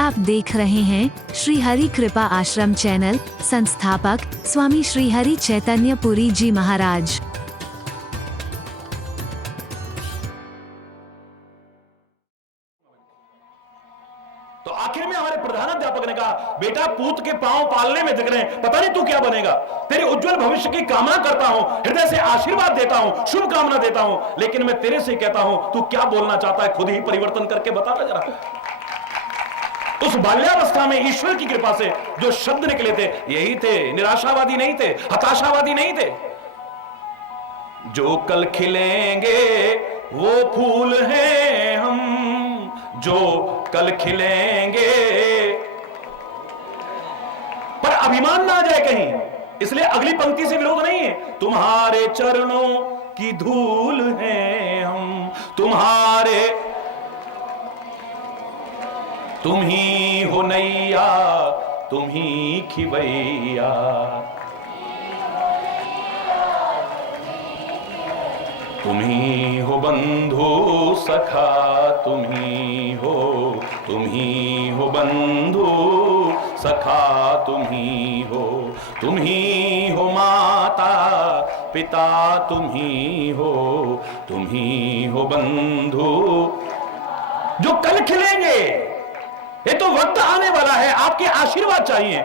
आप देख रहे हैं श्री हरि कृपा आश्रम चैनल। संस्थापक स्वामी श्री हरि चैतन्य पुरी जी महाराज। तो आखिर में हमारे प्रधानाध्यापक ने कहा, बेटा पूत के पांव पालने में दिख रहे हैं, पता नहीं तू क्या बनेगा। तेरे उज्जवल भविष्य की कामना करता हूं, हृदय से आशीर्वाद देता हूं, शुभ कामना देता हूं, लेकिन मैं तेरे से कहता हूं तू क्या बोलना चाहता है, खुद ही परिवर्तन करके बता जरा। उस बाल्यावस्था में ईश्वर की कृपा से जो शब्द निकले थे यही थे, निराशावादी नहीं थे, हताशावादी नहीं थे। जो कल खिलेंगे वो फूल हैं हम, जो कल खिलेंगे, पर अभिमान ना आ जाए कहीं, इसलिए अगली पंक्ति से विरोध नहीं है। तुम्हारे चरणों की धूल हैं हम, तुम्हारे, तुम ही हो नैया, तुम ही खिवैया, तुम ही हो बंधु सखा, तुम ही हो बंधु सखा, तुम ही हो माता पिता, तुम ही हो बंधु। जो कल खिलेंगे, ये तो वक्त आने वाला है, आपके आशीर्वाद चाहिए,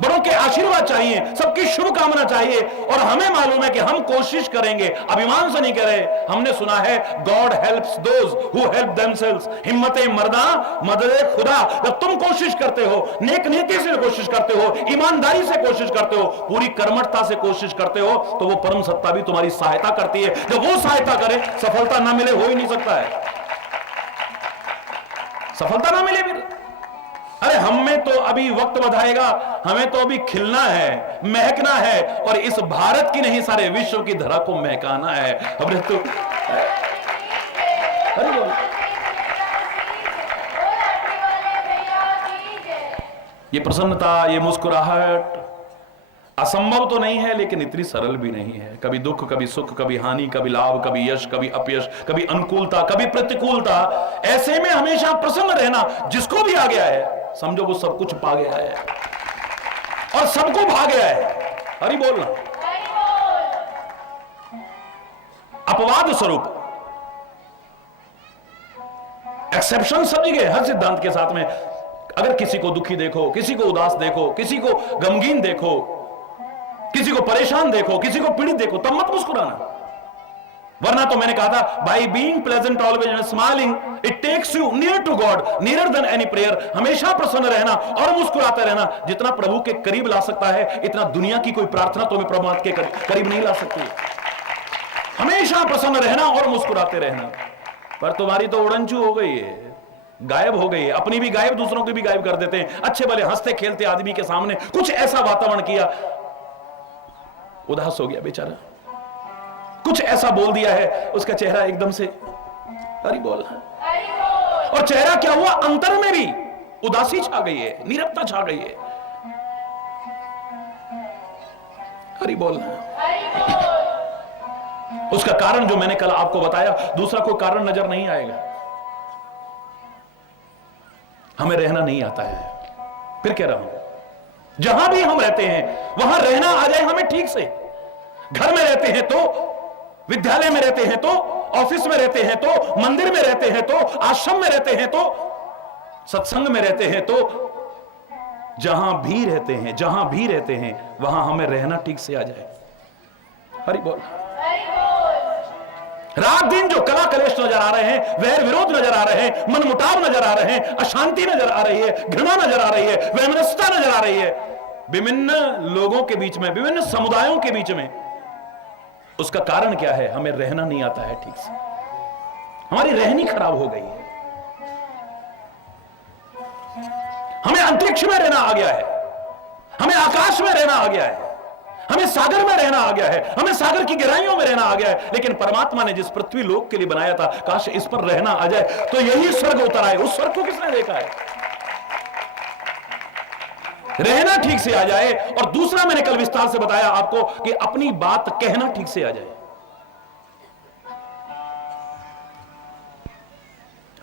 बड़ों के आशीर्वाद चाहिए, सबकी शुभकामना चाहिए। और हमें मालूम है कि हम कोशिश करेंगे, अभिमान से नहीं करे। हमने सुना है God helps those who help themselves, हिम्मते मर्दा मददे खुदा। जब तुम कोशिश करते हो, नेक नीति से कोशिश करते हो, ईमानदारी से कोशिश करते हो, पूरी कर्मठता से कोशिश करते हो, तो वो परम सत्ता भी तुम्हारी सहायता करती है। जब वो सहायता करे, सफलता ना मिले हो ही नहीं सकता है, सफलता ना मिले फिर। अरे हमें तो अभी वक्त बधाएगा, हमें तो अभी खिलना है, महकना है, और इस भारत की नहीं सारे विश्व की धरा को महकाना है। अरे तो अरे बोल, ये प्रसन्नता, ये मुस्कुराहट असंभव तो नहीं है, लेकिन इतनी सरल भी नहीं है। कभी दुख, कभी सुख, कभी हानि, कभी लाभ, कभी यश, कभी अपयश, कभी अनुकूलता, कभी प्रतिकूलता। ऐसे में हमेशा प्रसन्न रहना, जिसको भी आ गया है समझो वो सब कुछ पा गया है और सबको भा गया है। हरि बोलना। अपवाद स्वरूप एक्सेप्शन सब जगह, हर सिद्धांत के साथ में, अगर किसी को दुखी देखो, किसी को उदास देखो, किसी को गमगीन देखो, किसी को परेशान देखो, किसी को पीड़ित देखो, तब मत मुस्कुराना। वरना तो मैंने कहा था, by being pleasant always and smiling it takes you near to God, near than any prayer. हमेशा प्रसन्न रहना और मुस्कुराते रहना जितना प्रभु के करीब ला सकता है, इतना दुनिया की कोई प्रार्थना तुम्हें प्रभु के करीब नहीं ला सकती। हमेशा प्रसन्न रहना और मुस्कुराते रहना। पर तुम्हारी तो उड़नचू हो गई है, गायब हो गई है, अपनी भी गायब, दूसरों की भी गायब कर देते हैं। अच्छे भले हंसते खेलते आदमी के सामने कुछ ऐसा वातावरण किया, उदास हो गया बेचारा, कुछ ऐसा बोल दिया है, उसका चेहरा एकदम से हरि बोल, और चेहरा क्या हुआ, अंतर में भी उदासी छा गई है, नीरवता छा गई है। हरि बोल। उसका कारण जो मैंने कल आपको बताया, दूसरा कोई कारण नजर नहीं आएगा। हमें रहना नहीं आता है। फिर कह रहा हूं, जहां भी हम रहते हैं वहां रहना आ जाए हमें ठीक से। घर में रहते हैं तो, विद्यालय में रहते हैं तो, ऑफिस में रहते हैं तो, मंदिर में रहते हैं तो, आश्रम में रहते हैं तो, सत्संग में रहते हैं तो, जहां भी रहते हैं वहां हमें रहना ठीक से आ जाए। हरि बोल। रात दिन जो कला कलेश नजर आ रहे हैं, वैर विरोध नजर आ रहे हैं, मनमुटाव नजर आ रहे हैं, अशांति नजर आ रही है, घृणा नजर आ रही है, वैमनस्यता नजर आ रही है, विभिन्न लोगों के बीच में, विभिन्न समुदायों के बीच में, उसका कारण क्या है? हमें रहना नहीं आता है ठीक से, हमारी रहनी खराब हो गई है। हमें अंतरिक्ष में रहना आ गया है, हमें आकाश में रहना आ गया है, हमें सागर में रहना आ गया है, हमें सागर की गहराइयों में रहना आ गया है। लेकिन परमात्मा ने जिस पृथ्वी लोक के लिए बनाया था, काश इस पर रहना आ जाए तो यही स्वर्ग उतर आए। उस स्वर्ग को किसने देखा है? रहना ठीक से आ जाए। और दूसरा मैंने कल विस्तार से बताया आपको कि अपनी बात कहना ठीक से आ जाए।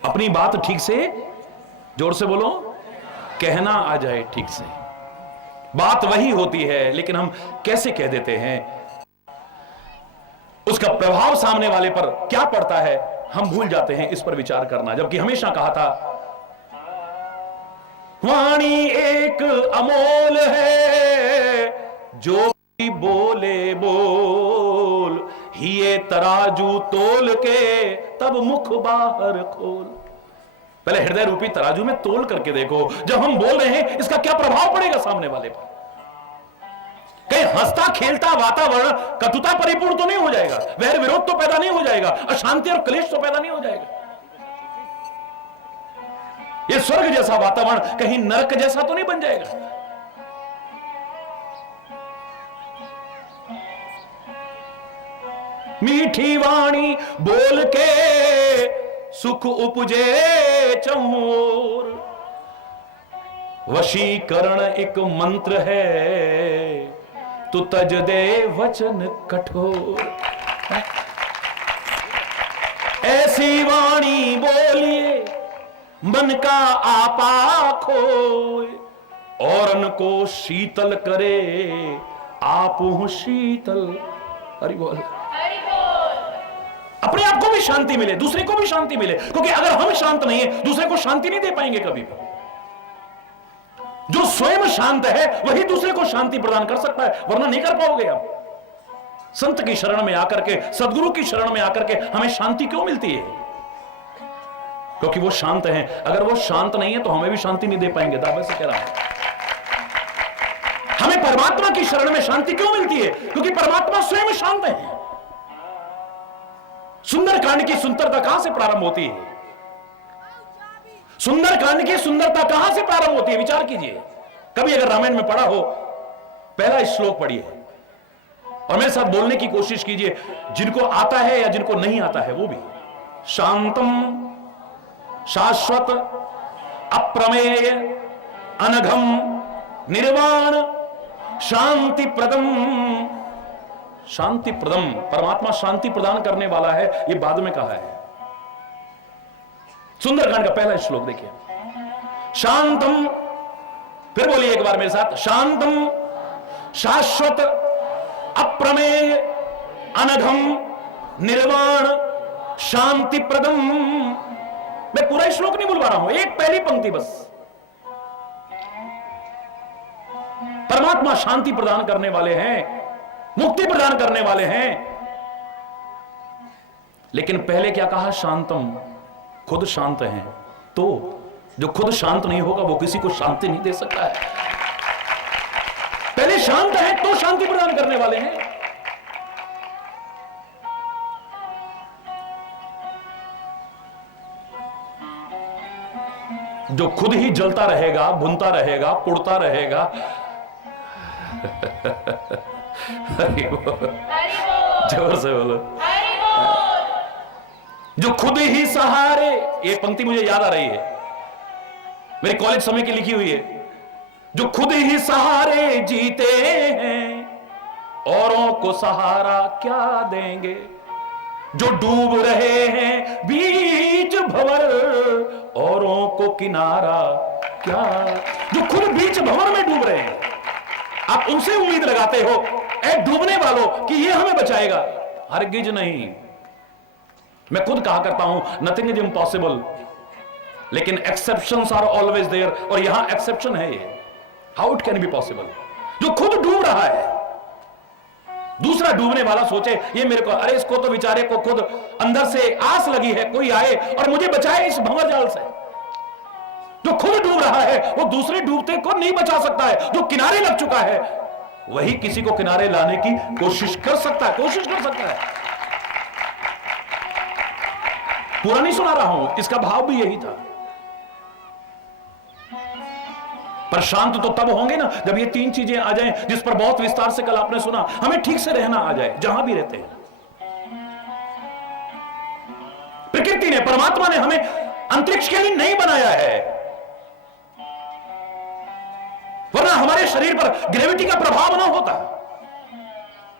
अपनी बात ठीक से, जोर से बोलो, कहना आ जाए ठीक से। बात वही होती है, लेकिन हम कैसे कह देते हैं, उसका प्रभाव सामने वाले पर क्या पड़ता है हम भूल जाते हैं इस पर विचार करना। जबकि हमेशा कहा था, वाणी एक अमोल है, जो भी बोले बोल, हिये तराजू तोल के तब मुख बाहर खोल। पहले हृदय रूपी तराजू में तोल करके देखो, जब हम बोल रहे हैं इसका क्या प्रभाव पड़ेगा सामने वाले पर। कहीं हंसता खेलता वातावरण कटुता परिपूर्ण तो नहीं हो जाएगा, वैर विरोध तो पैदा नहीं हो जाएगा, अशांति और क्लेश तो पैदा नहीं हो जाएगा। ये स्वर्ग जैसा वातावरण कहीं नरक जैसा तो नहीं बन जाएगा। मीठी वाणी बोल के सुख उपजे चहुर, वशीकरण एक मंत्र है, तू तज दे वचन कठोर। ऐसी वाणी बोलिए मन का आपा खोए, औरन को शीतल करे आप हूं शीतल। हरि बोल। अपने आप को भी शांति मिले, दूसरे को भी शांति मिले, क्योंकि अगर हम शांत नहीं है दूसरे को शांति नहीं दे पाएंगे कभी भी। जो स्वयं शांत है वही दूसरे को शांति प्रदान कर सकता है, वरना नहीं कर पाओगे आप। संत की शरण में आकर के, सदगुरु की शरण में आकर के हमें शांति क्यों मिलती है? क्योंकि वो शांत हैं। अगर वो शांत नहीं है तो हमें भी शांति नहीं दे पाएंगे। दावे से कह रहा हूं, हमें परमात्मा की शरण में शांति क्यों मिलती है? क्योंकि परमात्मा स्वयं शांत है। सुंदरकांड की सुंदरता कहां से प्रारंभ होती है? सुंदरकांड की सुंदरता कहां से प्रारंभ होती है? विचार कीजिए। कभी अगर रामायण में पढ़ा हो, पहला श्लोक पढ़िए और मेरे साथ बोलने की कोशिश कीजिए, जिनको आता है या जिनको नहीं आता है वो भी। शांतम शाश्वत अप्रमेय अनघम निर्वाण शांति प्रदम। शांति प्रदम, परमात्मा शांति प्रदान करने वाला है, ये बाद में कहा है। सुंदरकांड का पहला श्लोक देखिए। शांतम, फिर बोलिए एक बार मेरे साथ, शांतम शाश्वत अप्रमेय अनघम निर्वाण शांति प्रदम। मैं पूरा श्लोक नहीं बुलवा रहा हूं, एक पहली पंक्ति बस। परमात्मा शांति प्रदान करने वाले हैं, मुक्ति प्रदान करने वाले हैं। लेकिन पहले क्या कहा? शांतम, खुद शांत हैं। तो जो खुद शांत नहीं होगा वो किसी को शांति नहीं दे सकता है। पहले शांत है तो शांति प्रदान करने वाले हैं। जो खुद ही जलता रहेगा, भुनता रहेगा, पुड़ता रहेगा, जोर से बोलो, जो खुद ही सहारे, ये पंक्ति मुझे याद आ रही है, मेरे कॉलेज समय की लिखी हुई है। जो खुद ही सहारे जीते हैं, औरों को सहारा क्या देंगे? जो डूब रहे हैं बीच भंवर, औरों को किनारा क्या? जो खुद बीच भंवर में डूब रहे हैं, आप उनसे उम्मीद लगाते हो ऐ डूबने वालों कि ये हमें बचाएगा? हरगिज नहीं। मैं खुद कहा करता हूं, नथिंग इज इम्पॉसिबल, लेकिन एक्सेप्शंस आर ऑलवेज देयर, और यहां एक्सेप्शन है ये। How it can be possible? जो खुद डूब रहा है, दूसरा डूबने वाला सोचे ये मेरे को, अरे इसको तो बेचारे को खुद अंदर से आस लगी है कोई आए और मुझे बचाए इस भंवर जाल से। जो खुद डूब रहा है वो दूसरे डूबते को नहीं बचा सकता है। जो किनारे लग चुका है वही किसी को किनारे लाने की कोशिश कर सकता है, कोशिश कर सकता है। पूरा नहीं सुना रहा हूं, इसका भाव भी यही था। पर शांत तो तब होंगे ना जब ये तीन चीजें आ जाएं, जिस पर बहुत विस्तार से कल आपने सुना। हमें ठीक से रहना आ जाए जहां भी रहते हैं। प्रकृति ने, परमात्मा ने हमें अंतरिक्ष के लिए नहीं बनाया है, वरना हमारे शरीर पर ग्रेविटी का प्रभाव ना होता,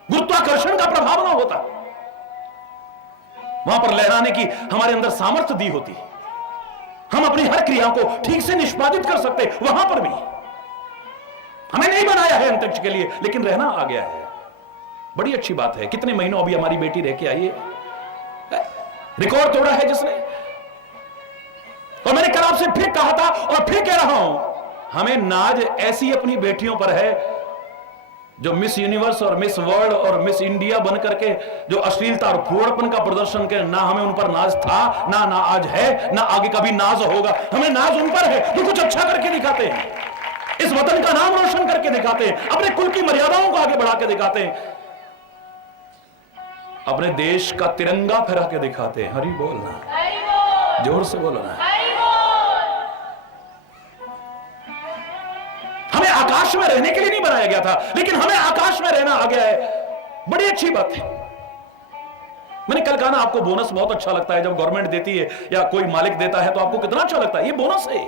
गुरुत्वाकर्षण का प्रभाव ना होता, वहां पर लहराने की हमारे अंदर सामर्थ्य दी होती। हम अपनी हर क्रिया को ठीक से निष्पादित कर सकते, वहां पर भी हमें नहीं बनाया है अंतरिक्ष के लिए, लेकिन रहना आ गया है। बड़ी अच्छी बात है। कितने महीनों अभी हमारी बेटी रह के आई है, रिकॉर्ड तोड़ा है जिसने। और मैंने कल आपसे फिर कहा था और फिर कह रहा हूं, हमें नाज ऐसी अपनी बेटियों पर है जो मिस यूनिवर्स और मिस वर्ल्ड और मिस इंडिया बन करके जो अश्लीलता और फूहड़पन का प्रदर्शन के, ना हमें उन पर नाज था, ना आज है, ना आगे कभी नाज होगा। हमें नाज उन पर है जो कुछ अच्छा करके दिखाते हैं, इस वतन का नाम रोशन करके दिखाते हैं, अपने कुल की मर्यादाओं को आगे बढ़ा के दिखाते हैं, अपने देश का तिरंगा फहरा के दिखाते हैं। हरि बोलना, जोर से बोलो ना। हमें आकाश में रहने के लिए नहीं बनाया गया था, लेकिन हमें आकाश में रहना आ गया है। बड़ी अच्छी बात है। मैंने कल कहा ना, आपको बोनस बहुत अच्छा लगता है जब गवर्नमेंट देती है या कोई मालिक देता है, तो आपको कितना अच्छा लगता है। ये बोनस है।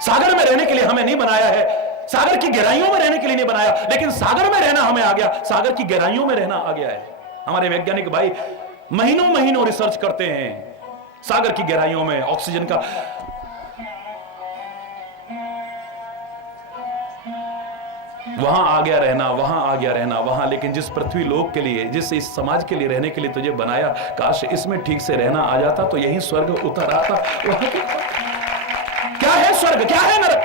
सागर में रहने के लिए हमें नहीं बनाया है, सागर की गहराइयों में रहने के लिए नहीं बनाया, लेकिन सागर में रहना हमें आ गया, सागर की गहराइयों में रहना आ गया है। हमारे वैज्ञानिक भाई महीनों महीनों रिसर्च करते हैं सागर की गहराइयों में ऑक्सीजन का। वहां आ गया रहना, वहां आ गया रहना, वहां। लेकिन जिस पृथ्वी लोक के लिए, जिस इस समाज के लिए रहने के लिए तुझे बनाया, काश इसमें ठीक से रहना आ जाता तो यही स्वर्ग उतर आता। क्या है स्वर्ग, क्या है नरक,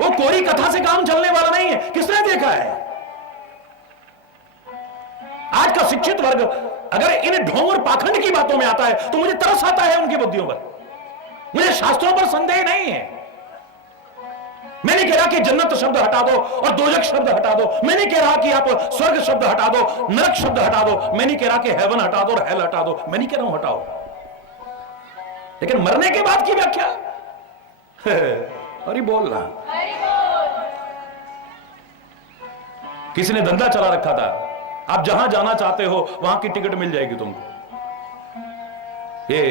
वो कोई कथा से काम चलने वाला नहीं है। किसने देखा है? आज का शिक्षित वर्ग अगर इन ढोंग और पाखंड की बातों में आता है तो मुझे तरस आता है उनकी बुद्धियों पर। मुझे शास्त्रों पर संदेह नहीं है। मैंने कह रहा कि जन्नत शब्द हटा दो और दोजख शब्द हटा दो। मैंने कह रहा कि आप स्वर्ग शब्द हटा दो, नरक शब्द हटा दो। मैंने कह रहा कि हेवन हटा दो और हेल हटा दो। मैं नहीं कह रहा हूं हटाओ, लेकिन मरने के बाद की व्याख्या अरे बोलना। किसी ने धंधा चला रखा था, आप जहां जाना चाहते हो वहां की टिकट मिल जाएगी तुमको। ये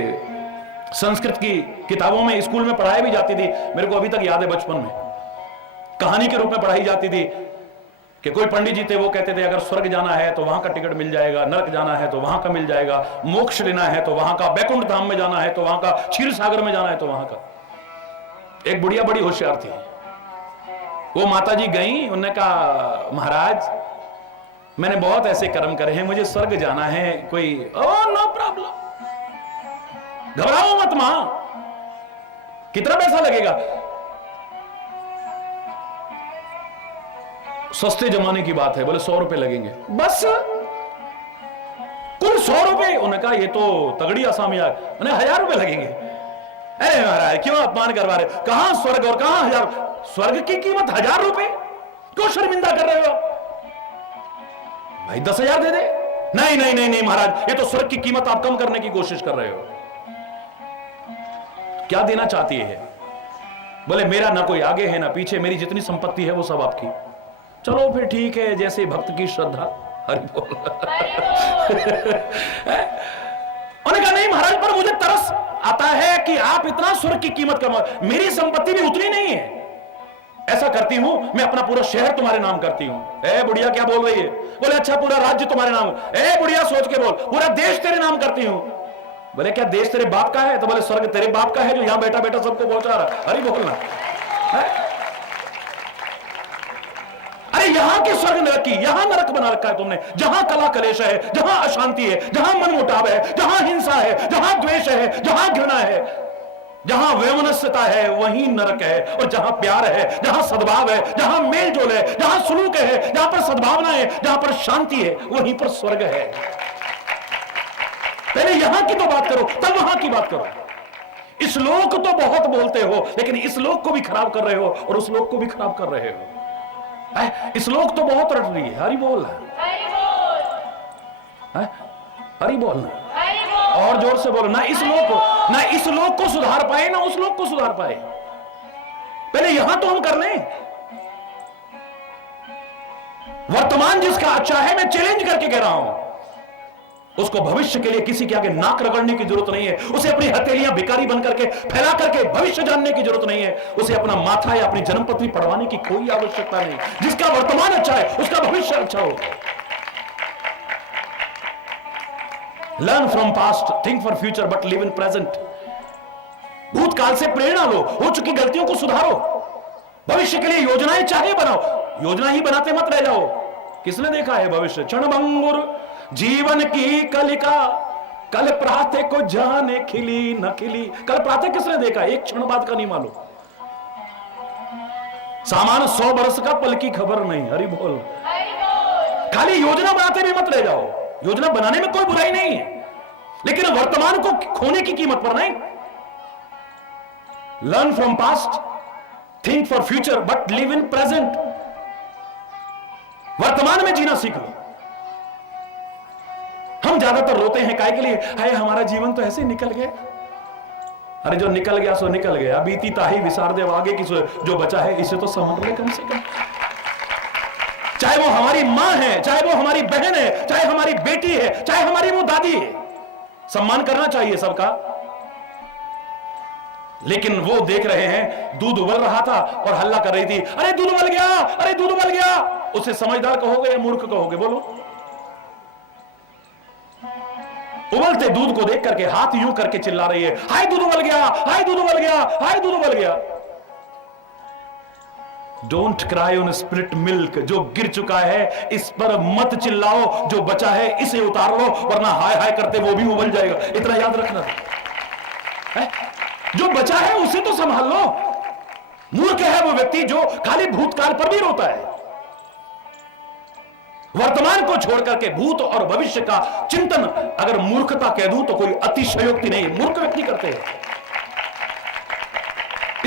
संस्कृत की किताबों में स्कूल में पढ़ाई भी जाती थी, मेरे को अभी तक याद है। बचपन में कहानी के रूप में पढ़ाई जाती थी कि कोई पंडित जी थे, वो कहते थे अगर स्वर्ग जाना है तो वहां का टिकट मिल जाएगा, नरक जाना है तो वहां का मिल जाएगा, मोक्ष लेना है तो वहां का, बैकुंठ धाम में जाना है तो वहां का, क्षीर सागर में जाना है तो वहां का। एक बुढ़िया बड़ी होशियार थी, वो माता जी गई, उन्होंने कहा महाराज मैंने बहुत ऐसे कर्म करे हैं, मुझे स्वर्ग जाना है। कोई नो प्रॉब्लम, घबराओ मत मां, कितना पैसा लगेगा? सस्ते जमाने की बात है, बोले 100 रुपए लगेंगे बस। कुल 100 रुपए। उन्होंने कहा ये तो तगड़ी आसामी है, उन्हें 1000 रुपए लगेंगे। अरे महाराज क्यों अपमान करवा रहे, कहां स्वर्ग और कहां 1000? स्वर्ग की कीमत 1000 रुपए, क्यों शर्मिंदा कर रहे हो भाई? 10,000 दे दे। नहीं नहीं नहीं नहीं महाराज, ये तो स्वर्ग की कीमत आप कम करने की कोशिश कर रहे हो। क्या देना चाहती है? बोले मेरा ना कोई आगे है ना पीछे, मेरी जितनी संपत्ति है वो सब आपकी। चलो फिर ठीक है, जैसे भक्त की श्रद्धा। हरि बोल। उन्होंने कहा नहीं महाराज, पर मुझे तरस आता है कि आप इतना स्वर्ग की कीमत कमा, मेरी संपत्ति भी उतनी नहीं है। ऐसा करती हूं मैं अपना पूरा शहर तुम्हारे नाम करती हूं। ए बुढ़िया क्या बोल रही है? बोले अच्छा पूरा राज्य तुम्हारे नाम। ए बुढ़िया सोच के बोल, पूरा देश तेरे नाम करती हूं। बोले क्या देश तेरे बाप का है? तो बोले स्वर्ग तेरे बाप का है जो यहां बैठा बैठा सबको पहुंचा रहा। अरे बोलना है? अरे यहां के स्वर्ग नरक की, यहां नरक बना रखा है तुमने, जहां कला कलेश है, जहां अशांति है, जहां मनमुटाव है, जहां हिंसा है, जहां द्वेष है, जहां घृणा है, जहां वैमनस्यता है वहीं नरक है। और जहां प्यार है, जहां सद्भाव है, जहां मेल जोल है, जहां सुलूक है, जहां पर सद्भावना है, जहां पर शांति है, वहीं पर स्वर्ग है। पहले यहां की तो बात करो, तब वहां की बात करो। इस लोक तो बहुत बोलते हो, लेकिन इस लोक को भी खराब कर रहे हो और उस लोक को भी खराब कर रहे हो। इस लोक तो बहुत रट रही है। हरि बोल, हरि बोल, और जोर से बोलो। ना इस लोक को सुधार पाए, ना उस लोक को सुधार पाए। पहले यहां तो हम कर लें। वर्तमान जिसका अच्छा है, मैं चैलेंज करके कह रहा हूं, उसको भविष्य के लिए किसी के आगे नाक रगड़ने की जरूरत नहीं है। उसे अपनी हथेलियां भिखारी बन करके फैला करके भविष्य जानने की जरूरत नहीं है। उसे अपना माथा या अपनी जन्मपत्री पढ़वाने की कोई आवश्यकता नहीं। जिसका वर्तमान अच्छा है उसका भविष्य अच्छा हो। Learn from past, think for future but live in present. भूतकाल से प्रेरणा लो, हो चुकी गलतियों को सुधारो, भविष्य के लिए योजनाएं चाहे बनाओ। योजना ही बनाते मत रह जाओ। किसने देखा है भविष्य? क्षणभंगुर जीवन की कलिका, कल प्रातः को जाने खिली न खिली। कल प्रातः किसने देखा? एक क्षण बाद का नहीं मालूम। सामान 100 बरस का, पल की खबर नहीं। हरि बोल। खाली योजना बनाते भी मत रह जाओ। योजना बनाने में कोई बुराई नहीं है, लेकिन वर्तमान को खोने की कीमत पर नहीं। Learn from past, think for future but live in present. वर्तमान में जीना सीख लो। हम ज्यादातर रोते हैं काहे के लिए? हाय हमारा जीवन तो ऐसे ही निकल गया। अरे जो निकल गया सो निकल गया, बीती ताही विसार दे, आगे की जो बचा है इसे तो संभाल ले कम से कम। चाहे वो हमारी मां है, चाहे वो हमारी बहन है, चाहे हमारी बेटी है, चाहे हमारी वो दादी है, सम्मान करना चाहिए सबका। लेकिन वो देख रहे हैं दूध उबल रहा था और हल्ला कर रही थी, अरे दूध उबल गया, अरे दूध उबल गया। उसे समझदार कहोगे या मूर्ख कहोगे? बोलो। उबलते दूध को देख करके हाथ यूं करके चिल्ला रही है, हाय दूध उबल गया, हाय दूध उबल गया, हाय दूध उबल गया। Don't cry on split milk. जो गिर चुका है इस पर मत चिल्लाओ, जो बचा है इसे उतार लो, वरना हाय हाय करते वो भी उबल जाएगा। इतना याद रखना है? जो बचा है उसे तो संभाल लो। मूर्ख है वो व्यक्ति जो खाली भूतकाल पर भी रोता है। वर्तमान को छोड़ करके भूत और भविष्य का चिंतन अगर मूर्खता कह दूं तो कोई अतिशयोक्ति नहीं, मूर्ख व्यक्ति करते हैं।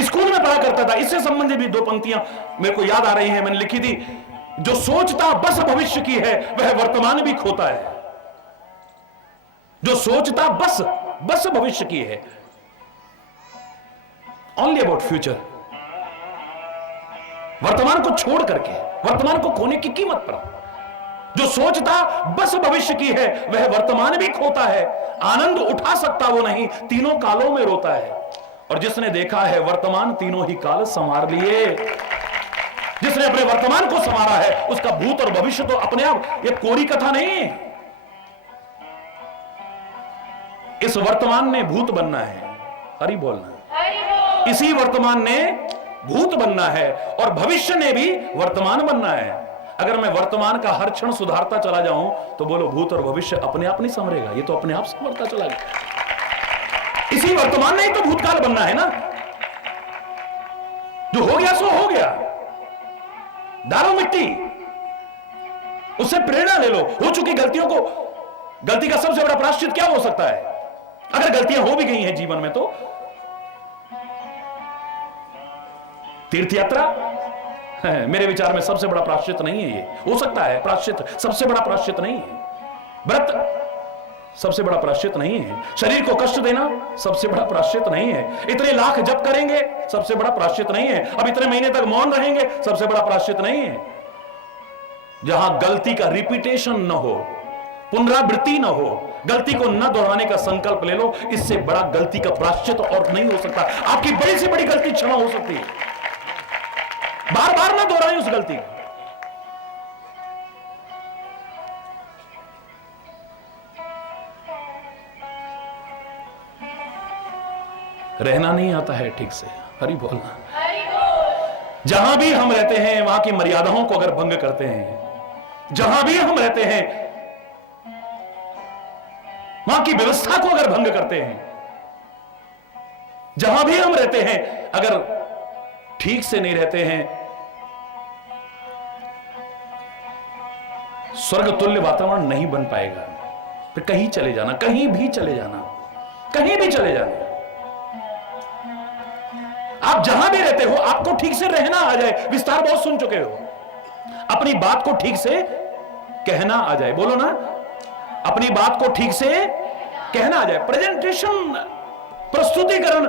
स्कूल में पढ़ा करता था, इससे संबंधित भी 2 पंक्तियां मेरे को याद आ रही हैं, मैंने लिखी थी। जो सोचता बस भविष्य की है वह वर्तमान भी खोता है। जो सोचता बस भविष्य की है, ओनली अबाउट फ्यूचर, वर्तमान को छोड़ करके, वर्तमान को खोने की कीमत पर। जो सोचता बस भविष्य की है वह वर्तमान भी खोता है। आनंद उठा सकता वो नहीं, तीनों कालों में रोता है। और जिसने देखा है वर्तमान तीनों ही काल संवार लिए, जिसने अपने वर्तमान को संवारा है उसका भूत और भविष्य तो अपने आप, ये कोरी कथा नहीं है। इस वर्तमान ने भूत बनना है, हरि बोलना। इसी वर्तमान ने भूत बनना है और भविष्य ने भी वर्तमान बनना है। अगर मैं वर्तमान का हर क्षण सुधारता चला जाऊं तो बोलो भूत और भविष्य अपने आप नहीं संवरेगा, ये तो अपने आप संवरता चला गया। इसी वर्तमान ने ही तो भूतकाल बनना है ना। जो हो गया सो हो गया, डालो मिट्टी, उससे प्रेरणा ले लो। हो चुकी गलतियों को, गलती का सबसे बड़ा प्रायश्चित क्या हो सकता है? अगर गलतियां हो भी गई हैं जीवन में तो तीर्थ यात्रा मेरे विचार में सबसे बड़ा प्रायश्चित नहीं है। ये हो सकता है प्रायश्चित, सबसे बड़ा प्रायश्चित नहीं है। व्रत सबसे बड़ा प्रायश्चित नहीं है। शरीर को कष्ट देना सबसे बड़ा प्रायश्चित नहीं है। इतने लाख जप करेंगे सबसे बड़ा प्रायश्चित नहीं है। अब इतने महीने तक मौन रहेंगे सबसे बड़ा प्रायश्चित नहीं है। जहां गलती का रिपीटेशन न हो, पुनरावृत्ति न हो, गलती को न दोहराने का संकल्प ले लो, इससे बड़ा गलती का प्रायश्चित और नहीं हो सकता। आपकी बड़ी से बड़ी गलती क्षमा हो सकती है, बार बार ना दोहराएं उस गलती को। रहना नहीं आता है ठीक से, हरि बोलना। जहां भी हम रहते हैं वहां की मर्यादाओं को अगर भंग करते हैं, जहां भी हम रहते हैं वहां की व्यवस्था को अगर भंग करते हैं, जहां भी हम रहते हैं अगर ठीक से नहीं रहते हैं, स्वर्ग तुल्य वातावरण नहीं बन पाएगा। फिर कहीं चले जाना, कहीं भी चले जाना, कहीं भी चले जाना। आप जहां भी रहते हो आपको ठीक से रहना आ जाए। विस्तार बहुत सुन चुके हो, अपनी बात को ठीक से कहना आ जाए। बोलो ना, अपनी बात को ठीक से कहना आ जाए। प्रेजेंटेशन, प्रस्तुतिकरण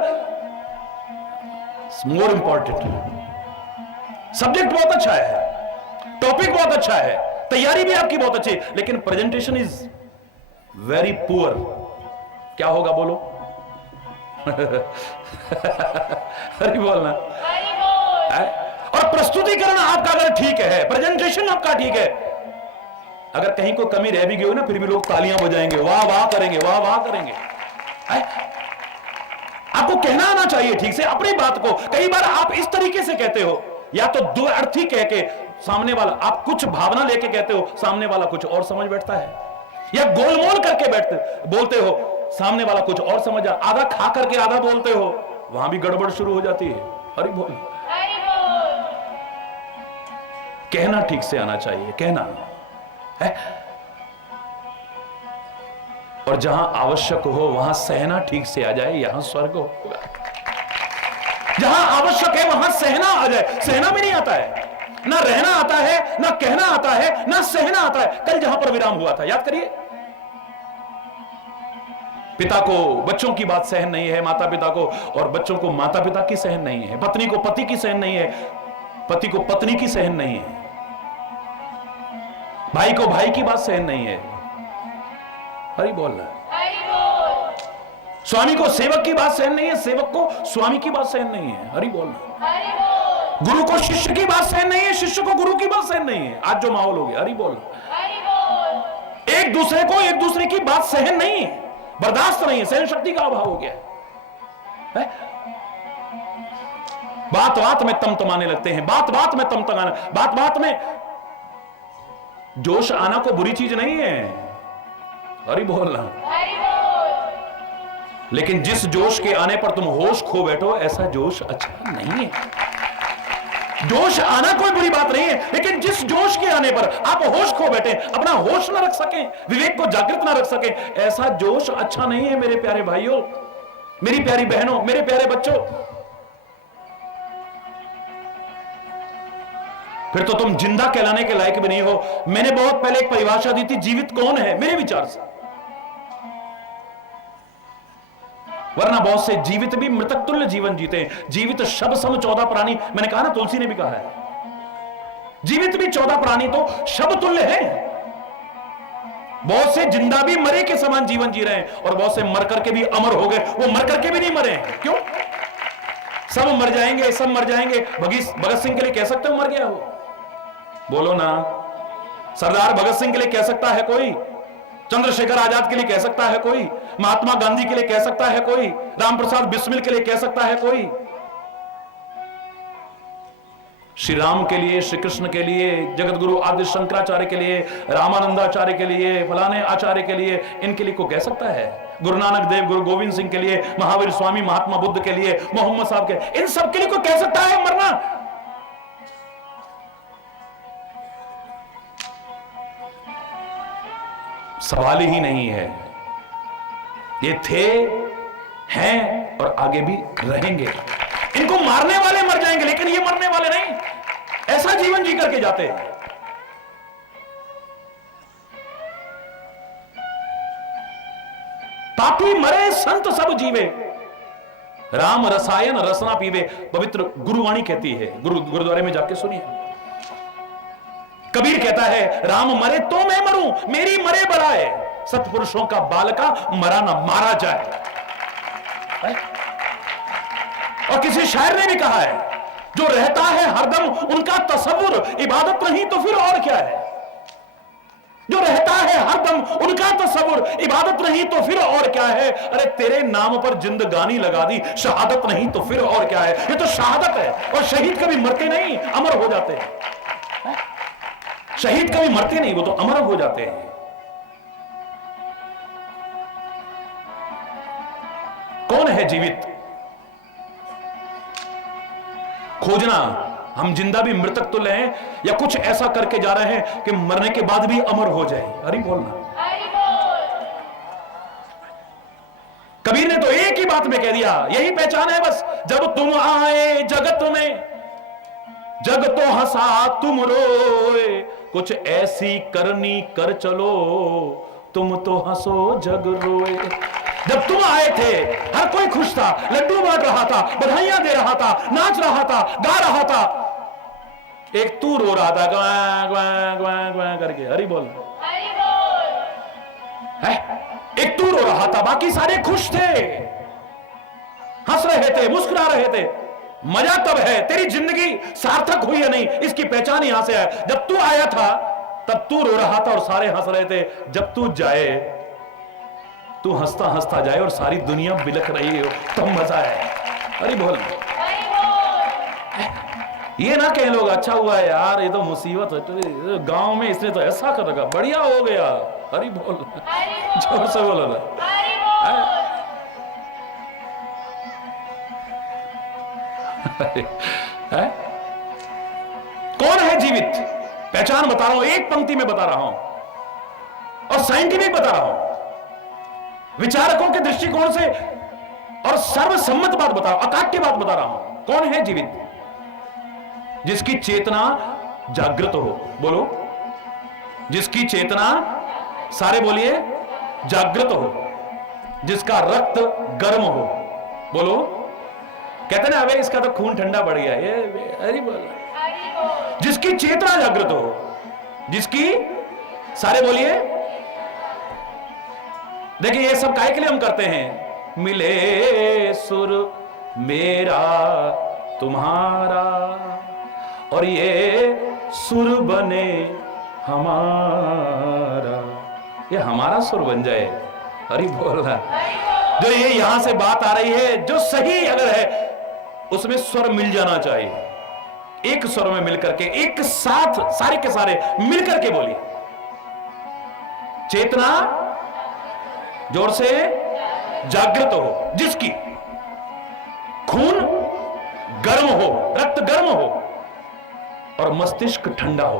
मोर इंपॉर्टेंट। सब्जेक्ट बहुत अच्छा है, टॉपिक बहुत अच्छा है, तैयारी भी आपकी बहुत अच्छी, लेकिन प्रेजेंटेशन इज वेरी पुअर। क्या होगा बोलो? हरि बोलना। और प्रस्तुतिकरण आपका अगर ठीक है, प्रेजेंटेशन आपका ठीक है, अगर कहीं कोई कमी रह भी गई हो ना, फिर भी लोग तालियां बजाएंगे, वाह वाह करेंगे, वाह वाह करेंगे। आपको कहना आना चाहिए ठीक से अपनी बात को। कई बार आप इस तरीके से कहते हो, या तो दो अर्थी कह के सामने वाला, आप कुछ भावना लेके कहते हो, सामने वाला कुछ और समझ बैठता है, या गोलमोल करके बोलते हो, सामने वाला कुछ और समझ आ, आधा खा करके आधा बोलते हो, वहां भी गड़बड़ शुरू हो जाती है। हरि बोल। कहना ठीक से आना चाहिए, कहना है। और जहां आवश्यक हो वहां सहना ठीक से आ जाए, यहां स्वर्ग होगा। जहां आवश्यक है वहां सहना आ जाए। सहना भी नहीं आता है, ना रहना आता है, ना कहना आता है, ना सहना आता है। कल जहां पर विराम हुआ था याद करिए, पिता को बच्चों की बात सहन नहीं है, माता पिता को, और बच्चों को माता पिता की सहन नहीं है, पत्नी को पति की सहन नहीं है, पति को पत्नी की सहन नहीं है, भाई को भाई की बात सहन नहीं है। हरि बोल रहा है। स्वामी को सेवक की बात सहन नहीं है, सेवक को स्वामी की बात सहन नहीं है। हरि बोल रहा है। गुरु को शिष्य की बात सहन नहीं है, शिष्य को गुरु की बात सहन नहीं है। आज जो माहौल हो गया, हरि बोल। एक दूसरे को एक दूसरे की बात सहन नहीं है, बर्दाश्त नहीं है, सहन शक्ति का अभाव हो गया है। बात बात में तमतमाने लगते हैं, बात बात में तमतमाना, बात बात में जोश आना को बुरी चीज नहीं है। हरि बोलना। लेकिन जिस जोश के आने पर तुम होश खो बैठो, ऐसा जोश अच्छा नहीं है। जोश आना कोई बुरी बात नहीं है, लेकिन जिस जोश के आने पर आप होश खो बैठे, अपना होश ना रख सकें, विवेक को जागृत ना रख सकें, ऐसा जोश अच्छा नहीं है। मेरे प्यारे भाइयों, मेरी प्यारी बहनों, मेरे प्यारे बच्चों, फिर तो तुम जिंदा कहलाने के लायक भी नहीं हो। मैंने बहुत पहले एक परिभाषा दी थी, जीवित कौन है, मेरे विचार से। वरना बहुत से जीवित भी मृतक तुल्य जीवन जीते हैं। जीवित शब सम 14 प्राणी, मैंने कहा ना, तुलसी ने भी कहा है, जीवित भी 14 प्राणी तो शब तुल्य है। बहुत से जिंदा भी मरे के समान जीवन जी रहे हैं, और बहुत से मर करके भी अमर हो गए। वो मर करके भी नहीं मरे हैं, क्यों? सब मर जाएंगे, सब मर जाएंगे। भगत सिंह के लिए कह सकते हो मर गया हो? बोलो ना। सरदार भगत सिंह के लिए कह सकता है कोई? चंद्रशेखर आजाद के लिए कह सकता है कोई? महात्मा गांधी के लिए कह सकता है कोई? रामप्रसाद बिस्मिल के लिए कह सकता है कोई? श्री राम के लिए, श्री कृष्ण के लिए, जगत गुरु आदि शंकराचार्य के लिए, रामानंदाचार्य के लिए, फलाने आचार्य के लिए, इनके लिए को कह सकता है? गुरु नानक देव, गुरु गोविंद सिंह के लिए, महावीर स्वामी, महात्मा बुद्ध के लिए, मोहम्मद साहब के, इन सब के लिए को कह सकता है मरना? सवाल ही नहीं है। ये थे, हैं और आगे भी रहेंगे। इनको मारने वाले मर जाएंगे, लेकिन ये मरने वाले नहीं। ऐसा जीवन जी करके जाते हैं। पापी मरे, संत सब जीवे, राम रसायन रसना पीवे। पवित्र गुरुवाणी कहती है, गुरुद्वारे में जाके सुनिए। कबीर कहता है, राम मरे तो मैं मरूं, मेरी मरे बढ़ाए, सत्पुरुषों का बालका मरा ना मारा जाए। और किसी शायर ने भी कहा है, जो रहता है हरदम उनका तसव्वुर, इबादत नहीं तो फिर और क्या है? जो रहता है हरदम उनका तसव्वुर, इबादत नहीं तो फिर और क्या है? अरे तेरे नाम पर जिंदगानी लगा दी, शहादत नहीं तो फिर और क्या है? ये तो शहादत है। और शहीद कभी मरते नहीं, अमर हो जाते हैं। शहीद कभी मरते नहीं, वो तो अमर हो जाते हैं। कौन है जीवित? खोजना, हम जिंदा भी मृतक तो ले, या कुछ ऐसा करके जा रहे हैं कि मरने के बाद भी अमर हो जाए। हरि बोलना। कबीर ने तो एक ही बात में कह दिया, यही पहचान है बस। जब तुम आए जगत में, जग तो हंसा तुम रोए, कुछ ऐसी करनी कर चलो, तुम तो हंसो जग रोए। जब तुम आए थे हर कोई खुश था, लड्डू बांट रहा था, बधाइयां दे रहा था, नाच रहा था, गा रहा था। एक तू रो रहा था ग्वां ग्वां ग्वां ग्वां करके। हरि बोल। है? एक तू रो रहा था, बाकी सारे खुश थे, हंस रहे थे, मुस्कुरा रहे थे। मजा तब है, तेरी जिंदगी सार्थक हुई है नहीं, इसकी पहचान यहां से है। जब तू आया था तब तू रो रहा था और सारे हंस रहे थे। जब तू जाए, तू हंसता हंसता जाए और सारी दुनिया बिलख रही हो, तब मजा है। अरे बोल, ये ना कह लोग अच्छा हुआ है यार, ये तो मुसीबत है गांव में, इसने तो ऐसा कर रखा, बढ़िया हो गया। हरि बोल, जोर से बोलो ना। कौन है जीवित? पहचान बता रहा हूं, एक पंक्ति में बता रहा हूं और साइंटिफिक बता रहा हूं, विचारकों के दृष्टिकोण से और सर्वसम्मत बात बता रहा हूं, अकाट्य बात बता रहा हूं। कौन है जीवित? जिसकी चेतना जागृत हो। बोलो, जिसकी चेतना, सारे बोलिए, जागृत हो, जिसका रक्त गर्म हो। बोलो, कहते ना अबे इसका तो खून ठंडा पड़ गया, ये अरे बोल, जिसकी चेतना जागृत हो, जिसकी, सारे बोलिए। देखिए ये सब काहे के लिए हम करते हैं? मिले सुर मेरा तुम्हारा और ये सुर बने हमारा, ये हमारा सुर बन जाए। हरि बोल रहा, जो ये यहां से बात आ रही है, जो सही अगर है उसमें स्वर मिल जाना चाहिए, एक स्वर में मिलकर के, एक साथ सारे के सारे मिलकर के बोलिए। चेतना जोर से जागृत हो, जिसकी खून गर्म हो, रक्त गर्म हो और मस्तिष्क ठंडा हो,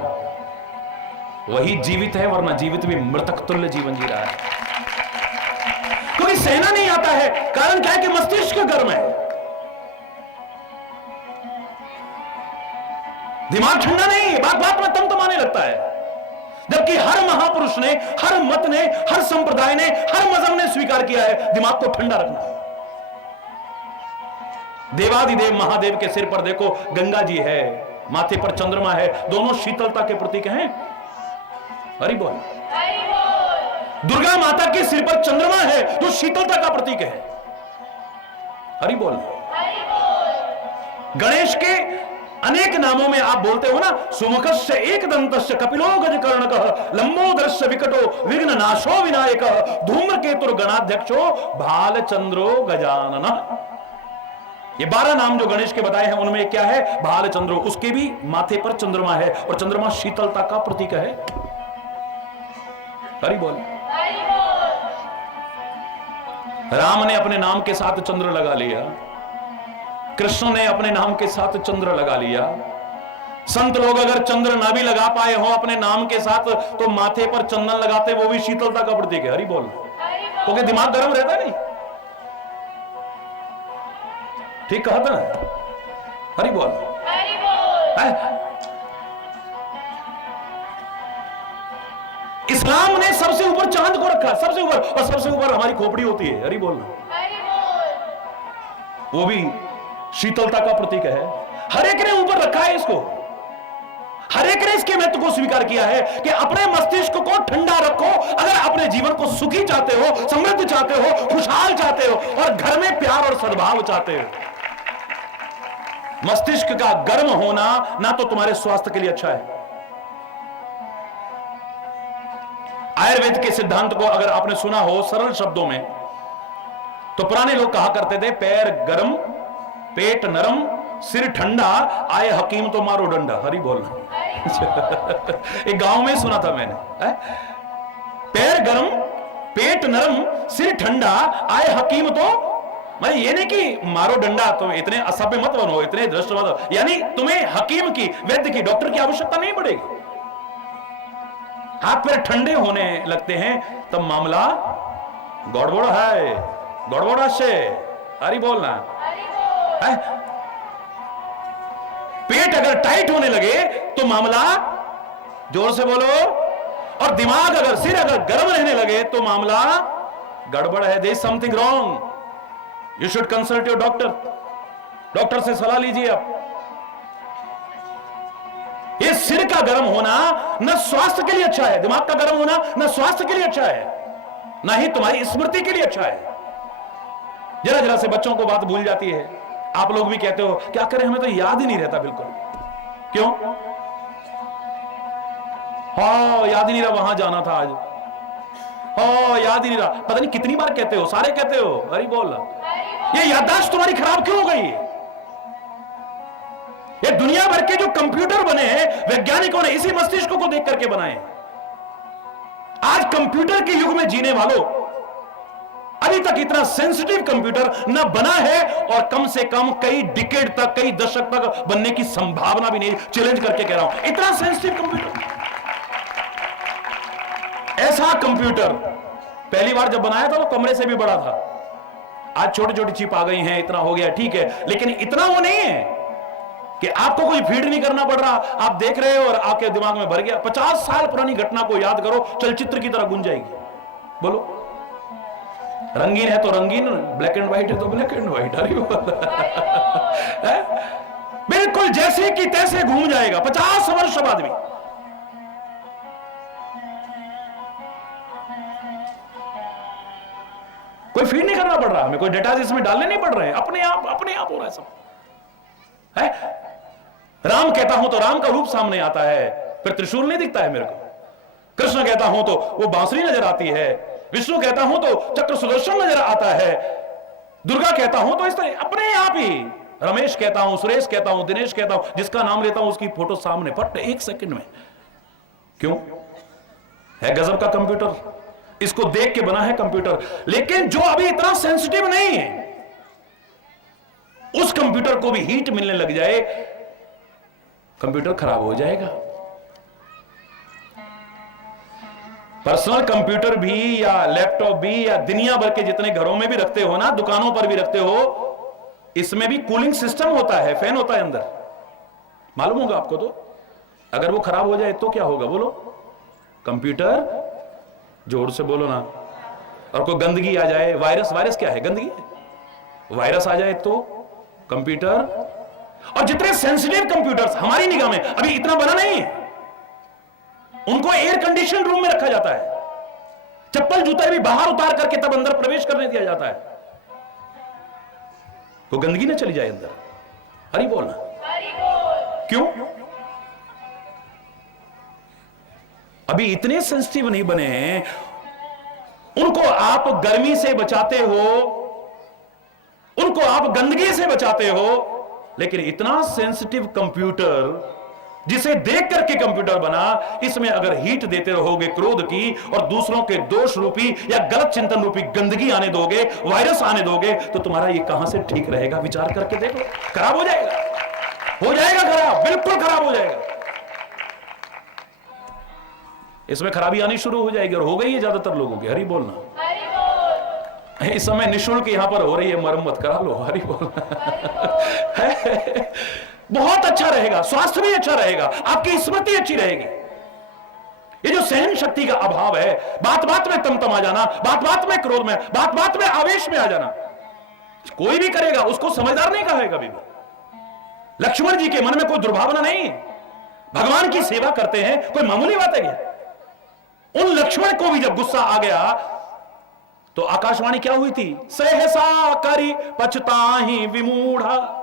वही जीवित है, वरना जीवित भी मृतक तुल्य जीवन जी रहा है। कोई सहना नहीं आता है, कारण क्या है कि मस्तिष्क गर्म है, दिमाग ठंडा नहीं, बात बात में तमतमाने लगता है। जबकि हर महापुरुष ने, हर मत ने, हर संप्रदाय ने, हर मजहब ने स्वीकार किया है दिमाग को ठंडा रखना। देवादिदेव महादेव के सिर पर देखो गंगा जी है, माथे पर चंद्रमा है, दोनों शीतलता के प्रतीक हैं। हरि बोल। दुर्गा माता के सिर पर चंद्रमा है जो शीतलता का प्रतीक है। हरि बोल। गणेश के अनेक नामों में आप बोलते हो ना, सुमुखस्य एकदंतस्य कपिलो गजकर्णकः लंबोदरस्य विकटो विघ्न नाशो विनायकः धूम्रकेतुर गणाध्यक्षो भालचंद्रो गजाननः। ये 12 नाम जो गणेश के बताए हैं उनमें क्या है? भालचंद्रो। उसके भी माथे पर चंद्रमा है और चंद्रमा शीतलता का प्रतीक है। हरि बोल। राम ने अपने नाम के साथ चंद्र लगा लिया, कृष्ण ने अपने नाम के साथ चंद्र लगा लिया। संत लोग अगर चंद्र ना भी लगा पाए हो अपने नाम के साथ तो माथे पर चंदन लगाते, वो भी शीतलता का प्रतीक है। हरि बोल। क्योंकि दिमाग गर्म रहता है, नहीं ठीक कहा था ना? हरि बोल। इस्लाम ने सबसे ऊपर चांद को रखा, सबसे ऊपर, और सबसे ऊपर हमारी खोपड़ी होती है। हरि बोल। वो भी शीतलता का प्रतीक है। हर एक ने ऊपर रखा है इसको, हर एक ने इसके महत्व को स्वीकार किया है कि अपने मस्तिष्क को ठंडा रखो। अगर अपने जीवन को सुखी चाहते हो, समृद्ध चाहते हो, खुशहाल चाहते हो और घर में प्यार और सद्भाव चाहते हो, मस्तिष्क का गर्म होना ना तो तुम्हारे स्वास्थ्य के लिए अच्छा है। आयुर्वेद के सिद्धांत को अगर आपने सुना हो सरल शब्दों में, तो पुराने लोग कहा करते थे, पैर गर्म, पेट नरम, सिर ठंडा, आए हकीम तो मारो डंडा। हरि बोल। एक गांव में सुना था मैंने, पैर गरम, पेट नरम, सिर ठंडा, आए हकीम तो, मैं ये नहीं कि मारो डंडा, तो इतने असभ्य मत बनो, इतने दृष्ट मत, यानी तुम्हें हकीम की, वैद्य की, डॉक्टर की आवश्यकता नहीं पड़ेगी। हाथ पैर ठंडे होने लगते हैं तब मामला गड़बड़ है, गड़बड़ा से। हरि बोलना है। पेट अगर टाइट होने लगे तो मामला, जोर से बोलो, और दिमाग अगर, सिर अगर गर्म रहने लगे तो मामला गड़बड़ है। There is something wrong, you should consult your doctor. Doctor से सलाह लीजिए आप। ये सिर का गर्म होना न स्वास्थ्य के लिए अच्छा है, दिमाग का गर्म होना न स्वास्थ्य के लिए अच्छा है, ना ही तुम्हारी स्मृति के लिए अच्छा है। जरा जरा से बच्चों को बात भूल जाती है। आप लोग भी कहते हो क्या करें, हमें तो याद ही नहीं रहता बिल्कुल। क्यों? हाँ याद ही नहीं रहा वहां जाना था आज, हाँ याद ही नहीं रहा, पता नहीं कितनी बार कहते हो, सारे कहते हो हरी बोल। ये याददाश्त तुम्हारी खराब क्यों हो गई? ये दुनिया भर के जो कंप्यूटर बने हैं वैज्ञानिकों ने इसी मस्तिष्क को देख करके बनाए। आज कंप्यूटर के युग में जीने वालों, अभी तक इतना सेंसिटिव कंप्यूटर न बना है और कम से कम कई डिकेड तक, कई दशक तक बनने की संभावना भी नहीं। चैलेंज करके कह रहा हूं, इतना सेंसिटिव कंप्यूटर। ऐसा कंप्यूटर पहली बार जब बनाया था वो कमरे से भी बड़ा था। आज छोटी छोटी चिप आ गई हैं, इतना हो गया, ठीक है, लेकिन इतना वो नहीं है कि आपको कोई फीड नहीं करना पड़ रहा, आप देख रहे हो और आपके दिमाग में भर गया। 50 साल पुरानी घटना को याद करो, चलचित्र की तरह गुंज जाएगी। बोलो, रंगीन है तो रंगीन, ब्लैक एंड व्हाइट है तो ब्लैक एंड व्हाइट। बिल्कुल जैसे कि तैसे घूम जाएगा 50 वर्ष बाद भी। कोई फीड नहीं करना पड़ रहा हमें, कोई डेटा इसमें डालने नहीं पड़ रहे हैं, अपने आप हो रहा है सब है। राम कहता हूं तो राम का रूप सामने आता है, फिर त्रिशूल नहीं दिखता है मेरे को। कृष्ण कहता हूं तो वो बांसुरी नजर आती है, विष्णु कहता हूं तो चक्र सुदर्शन नजर आता है, दुर्गा कहता हूं तो इस तरह अपने आप ही। रमेश कहता हूं, सुरेश कहता हूं, दिनेश कहता हूं, जिसका नाम लेता हूं उसकी फोटो सामने फट 1 सेकंड में। क्यों? है गजब का कंप्यूटर, इसको देख के बना है कंप्यूटर। लेकिन जो अभी इतना सेंसिटिव नहीं है, उस कंप्यूटर को भी हीट मिलने लग जाए, कंप्यूटर खराब हो जाएगा। पर्सनल कंप्यूटर भी या लैपटॉप भी या दुनिया भर के जितने घरों में भी रखते हो ना, दुकानों पर भी रखते हो, इसमें भी कूलिंग सिस्टम होता है, फैन होता है अंदर, मालूम होगा आपको। तो अगर वो खराब हो जाए तो क्या होगा? बोलो, कंप्यूटर, जोर से बोलो ना। और कोई गंदगी आ जाए, वायरस क्या है? गंदगी। वायरस आ जाए तो कंप्यूटर, और जितने सेंसिटिव कंप्यूटर्स हमारी निगाह में अभी इतना बना नहीं है, उनको एयर कंडीशन रूम में रखा जाता है, चप्पल जूता भी बाहर उतार करके तब अंदर प्रवेश करने दिया जाता है, वो गंदगी ना चली जाए अंदर। हरी बोलना। क्यों? अभी इतने सेंसिटिव नहीं बने हैं, उनको आप गर्मी से बचाते हो, उनको आप गंदगी से बचाते हो, लेकिन इतना सेंसिटिव कंप्यूटर जिसे देख करके कंप्यूटर बना, इसमें अगर हीट देते रहोगे क्रोध की और दूसरों के दोष रूपी या गलत चिंतन रूपी गंदगी आने दोगे, वायरस आने दोगे, तो तुम्हारा ये कहां से ठीक रहेगा? विचार करके देखो, खराब हो जाएगा, खराब, बिल्कुल खराब हो जाएगा। इसमें खराबी आनी शुरू हो जाएगी और हो गई है ज्यादातर लोगों की। हरी बोलना। इस समय निःशुल्क यहां पर हो रही है, मरम्मत करा लो। हरी बोलना। बहुत अच्छा रहेगा, स्वास्थ्य भी अच्छा रहेगा, आपकी स्मृति अच्छी रहेगी। ये जो सहन शक्ति का अभाव है, बात बात में तमतमा जाना, बात बात में क्रोध में, बात बात में आवेश में आ जाना, कोई भी करेगा उसको समझदार नहीं कहेगा कभी भी। लक्ष्मण जी के मन में कोई दुर्भावना नहीं है, भगवान की सेवा करते हैं, कोई मामूली बात है क्या? उन लक्ष्मण को भी जब गुस्सा आ गया तो आकाशवाणी क्या हुई थी? सहसा करी पछताहि विमूढ़ा।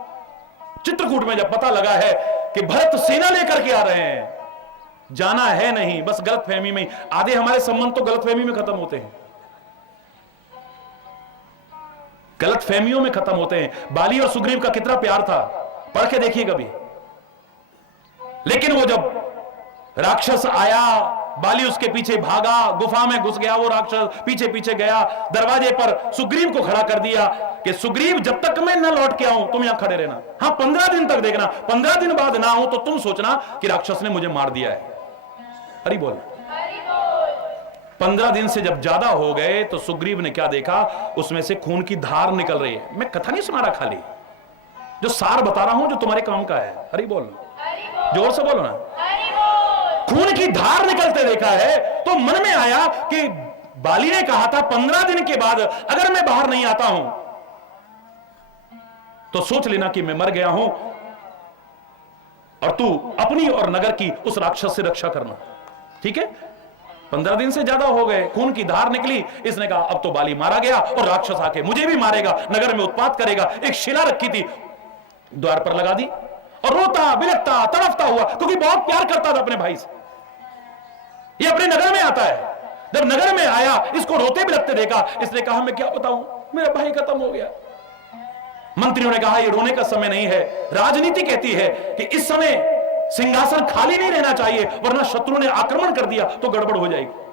चित्रकूट में जब पता लगा है कि भरत सेना लेकर के आ रहे हैं, जाना है नहीं, बस गलतफहमी में, आधे हमारे संबंध तो गलतफहमी में खत्म होते हैं, गलतफहमियों में खत्म होते हैं। बाली और सुग्रीव का कितना प्यार था, पढ़ के देखिए कभी। लेकिन वो जब राक्षस आया, बाली उसके पीछे भागा, गुफा में घुस गया, वो राक्षस पीछे पीछे गया, दरवाजे पर सुग्रीव को खड़ा कर दिया कि सुग्रीव जब तक मैं न लौट के आऊं तुम यहां खड़े रहना, हाँ 15 दिन तक देखना, 15 दिन बाद ना आऊं तो तुम सोचना कि राक्षस ने मुझे मार दिया है। हरी बोल। 15 दिन से जब ज्यादा हो गए तो सुग्रीव ने क्या देखा? उसमें से खून की धार निकल रही है। मैं कथा नहीं सुना रहा, खाली जो सार बता रहा हूं जो तुम्हारे काम का है। हरी बोल, जोर से बोलो ना। खून की धार निकलते देखा है तो मन में आया कि बाली ने कहा था 15 दिन के बाद अगर मैं बाहर नहीं आता हूं तो सोच लेना कि मैं मर गया हूं, और तू अपनी और नगर की उस राक्षस से रक्षा करना। ठीक है, 15 दिन से ज्यादा हो गए, खून की धार निकली, इसने कहा अब तो बाली मारा गया और राक्षस आके मुझे भी मारेगा, नगर में उत्पात करेगा। एक शिला रखी थी, द्वार पर लगा दी और रोता बिलखता तड़फता हुआ, क्योंकि बहुत प्यार करता था अपने भाई से। ये अपने नगर में आता है। जब नगर में आया, इसको रोते बिलखते देखा, इसने कहा मैं क्या बताऊं, मेरा भाई खत्म हो गया। मंत्रियों ने कहा ये रोने का समय नहीं है, राजनीति कहती है कि इस समय सिंहासन खाली नहीं रहना चाहिए, वरना शत्रु ने आक्रमण कर दिया तो गड़बड़ हो जाएगी।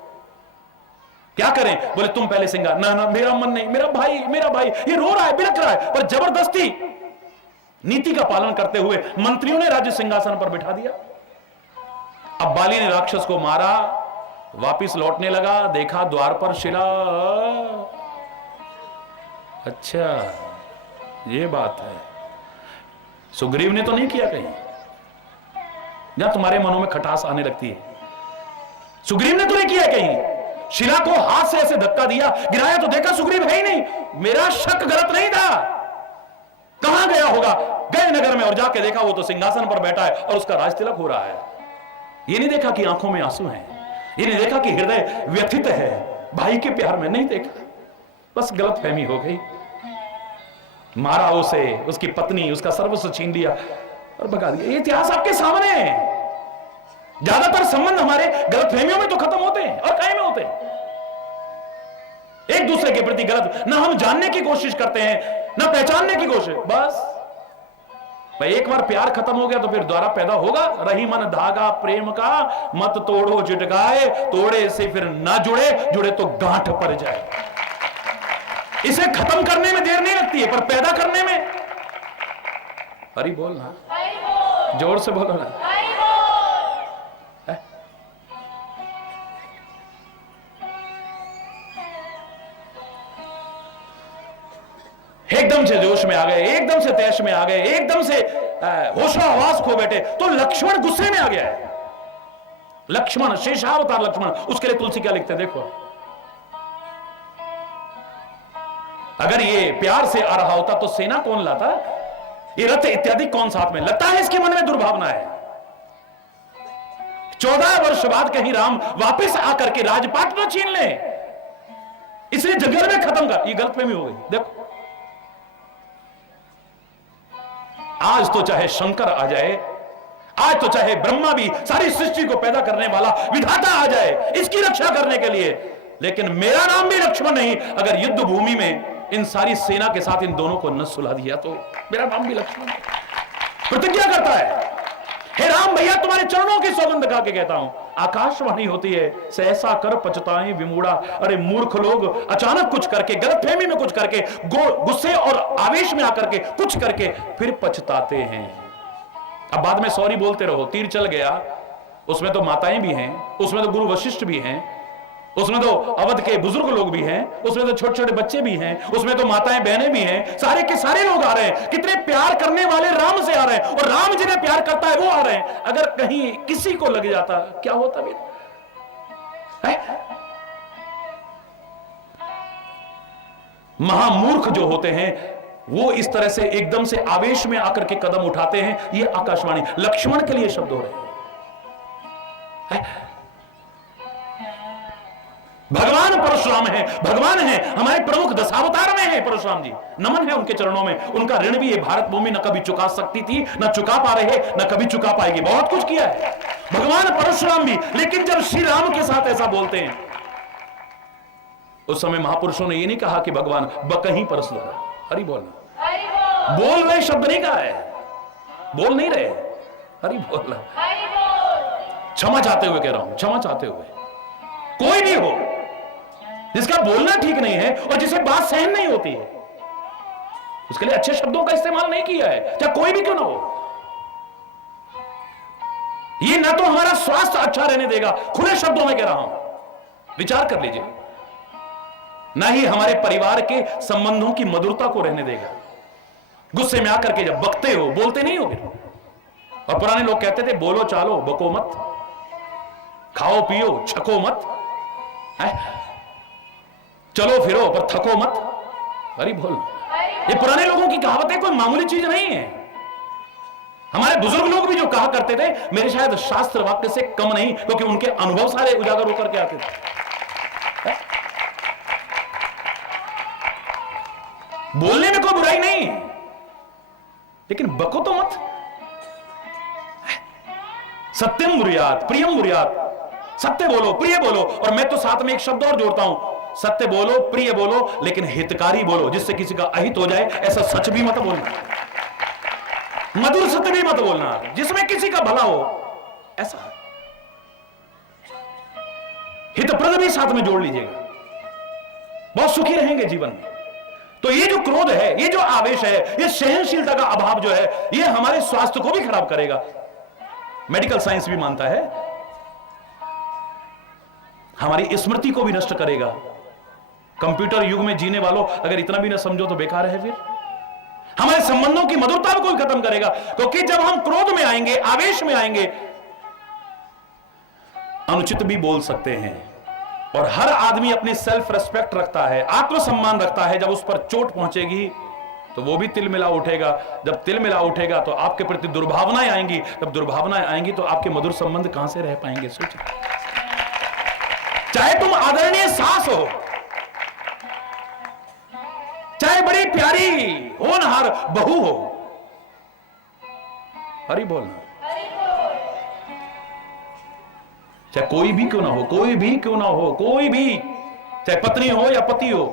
क्या करें? बोले तुम पहले सिंहासन। ना ना, मेरा मन नहीं, मेरा भाई ये रो रहा है, बिलख रहा है। पर जबरदस्ती नीति का पालन करते हुए मंत्रियों ने राज्य सिंहासन पर बिठा दिया। अब बाली ने राक्षस को मारा, वापिस लौटने लगा, देखा द्वार पर शिला। अच्छा ये बात है। सुग्रीव ने तो नहीं किया कहीं, जहां तुम्हारे मनों में खटास आने लगती है। सुग्रीव ने तो नहीं किया कहीं, शिला को हाथ से ऐसे धक्का दिया, गिराया तो देखा सुग्रीव है ही नहीं। मेरा शक गलत नहीं था, कहां गया होगा? गए नगर में और जाके देखा वो तो सिंहासन पर बैठा है और उसका राज तिलक हो रहा है। ये नहीं देखा कि आंखों में आंसू हैं, ये नहीं देखा कि हृदय व्यथित है, भाई के प्यार में नहीं देखा। बस गलतफहमी हो गई, मारा उसे, उसकी पत्नी, उसका सर्वस्व छीन लिया और भगा दिया। ये इतिहास आपके सामने है। ज्यादातर संबंध हमारे गलतफहमियों में तो खत्म होते हैं और कायम होते हैं। एक दूसरे के प्रति गलत, ना हम जानने की कोशिश करते हैं ना पहचानने की कोशिश। बस भाई एक बार प्यार खत्म हो गया तो फिर दोबारा पैदा होगा। रही मन धागा प्रेम का, मत तोड़ो जुटकाए, तोड़े से फिर ना जुड़े, जुड़े तो गांठ पड़ जाए। इसे खत्म करने में देर नहीं लगती है, पर पैदा करने में। हरी बोल ना, जोर से बोलो ना। एकदम से जोश में आ गए, एकदम से तैश में आ गए, एकदम से होशो आवाज खो बैठे। तो लक्ष्मण गुस्से में आ गया है। लक्ष्मण, शेषावतार लक्ष्मण, उसके लिए तुलसी क्या लिखते हैं देखो। अगर ये प्यार से आ रहा होता तो सेना कौन लाता, ये रथ इत्यादि कौन साथ में? लगता है इसके मन में दुर्भावना है। 14 वर्ष बाद कहीं राम वापस आकर के राजपाट न छीन ले, इसलिए जंगल में खत्म कर। ये गलतफहमी हो गई। देखो आज तो चाहे शंकर आ जाए, आज तो चाहे ब्रह्मा भी, सारी सृष्टि को पैदा करने वाला विधाता आ जाए इसकी रक्षा करने के लिए, लेकिन मेरा नाम भी लक्ष्मण नहीं। अगर युद्ध भूमि में इन सारी सेना के साथ इन दोनों को न सुलह दिया तो मेरा नाम भी लक्ष्मण। प्रतिज्ञा करता है, हे राम भैया तुम्हारे चरणों की सौगंध खा के कहता हूं। आकाशवाणी होती है, सहसा कर पछताएं विमूढ़ा। अरे मूर्ख लोग, अचानक कुछ करके, गलतफहमी में कुछ करके, गुस्से और आवेश में आकर के कुछ करके फिर पछताते हैं। अब बाद में सॉरी बोलते रहो। तीर चल गया, उसमें तो माताएं भी हैं, उसमें तो गुरु वशिष्ठ भी हैं, उसमें तो अवध के बुजुर्ग लोग भी हैं, उसमें तो छोटे छोटे बच्चे भी हैं, उसमें तो माताएं बहनें भी हैं, सारे के सारे लोग आ रहे हैं। कितने प्यार करने वाले राम से आ रहे हैं, और राम जिन्हें प्यार करता है वो आ रहे हैं। अगर कहीं किसी को लग जाता क्या होता भी? महामूर्ख जो होते हैं वो इस तरह से एकदम से आवेश में आकर के कदम उठाते हैं। ये आकाशवाणी लक्ष्मण के लिए शब्द हो रहे हैं। भगवान परशुराम है, भगवान है, हमारे प्रमुख दशावतार में है परशुराम जी। नमन है उनके चरणों में। उनका ऋण भी ये भारत भूमि न कभी चुका सकती थी, न चुका पा रहे, न कभी चुका पाएगी। बहुत कुछ किया है भगवान परशुराम भी। लेकिन जब श्री राम के साथ ऐसा बोलते हैं, उस समय महापुरुषों ने ये नहीं कहा कि भगवान बकहीं परस दो। हरि बोलना, बोल रहे शब्द नहीं कहा है, बोल नहीं रहे, हरि बोलना। क्षमा चाहते हुए कह रहा हूं, क्षमा चाहते हुए। कोई भी हो जिसका बोलना ठीक नहीं है और जिसे बात सहन नहीं होती है, उसके लिए अच्छे शब्दों का इस्तेमाल नहीं किया है, चाहे कोई भी क्यों ना हो। ये ना तो हमारा स्वास्थ्य अच्छा रहने देगा, खुले शब्दों में कह रहा हूं, विचार कर लीजिए, ना ही हमारे परिवार के संबंधों की मधुरता को रहने देगा। गुस्से में आकर के जब बकते हो, बोलते नहीं हो। और पुराने लोग कहते थे बोलो चालो बको मत, खाओ पियो छको मत, चलो फिरो पर थको मत। अरे बोल, ये पुराने लोगों की कहावतें कोई मामूली चीज नहीं है। हमारे बुजुर्ग लोग भी जो कहा करते थे, मेरे शायद शास्त्र वाक्य से कम नहीं, क्योंकि उनके अनुभव सारे उजागर होकर के आते थे। बोलने में कोई बुराई नहीं, लेकिन बको तो मत। सत्यम बुरियात प्रियम बुरियात, सत्य बोलो, प्रिय बोलो, और मैं तो साथ में एक शब्द और जोड़ता हूं, सत्य बोलो, प्रिय बोलो, लेकिन हितकारी बोलो, जिससे किसी का अहित हो जाए ऐसा सच भी मत बोलना, मधुर सत्य भी मत बोलना, जिसमें किसी का भला हो ऐसा। हितप्रद भी साथ में जोड़ लीजिएगा, बहुत सुखी रहेंगे जीवन में। तो ये जो क्रोध है, ये जो आवेश है, ये सहनशीलता का अभाव जो है, ये हमारे स्वास्थ्य को भी खराब करेगा। मेडिकल साइंस भी मानता है, हमारी स्मृति को भी नष्ट करेगा। कंप्यूटर युग में जीने वालों अगर इतना भी ना समझो तो बेकार है। फिर हमारे संबंधों की मधुरता को भी खत्म करेगा, क्योंकि जब हम क्रोध में आएंगे, आवेश में आएंगे, अनुचित भी बोल सकते हैं। और हर आदमी अपनी सेल्फ रेस्पेक्ट रखता है, आत्मसम्मान रखता है। जब उस पर चोट पहुंचेगी तो वो भी तिलमिला उठेगा। जब तिलमिला उठेगा तो आपके प्रति दुर्भावनाएं आएंगी। जब दुर्भावनाएं आएंगी तो आपके मधुर संबंध कहां से रह पाएंगे? सोचिए। चाहे तुम आदरणीय सास हो, चाहे बड़ी प्यारी होनहार बहू हो, हरि बोलना, चाहे कोई भी क्यों ना हो, कोई भी क्यों ना हो, कोई भी, चाहे पत्नी हो या पति हो।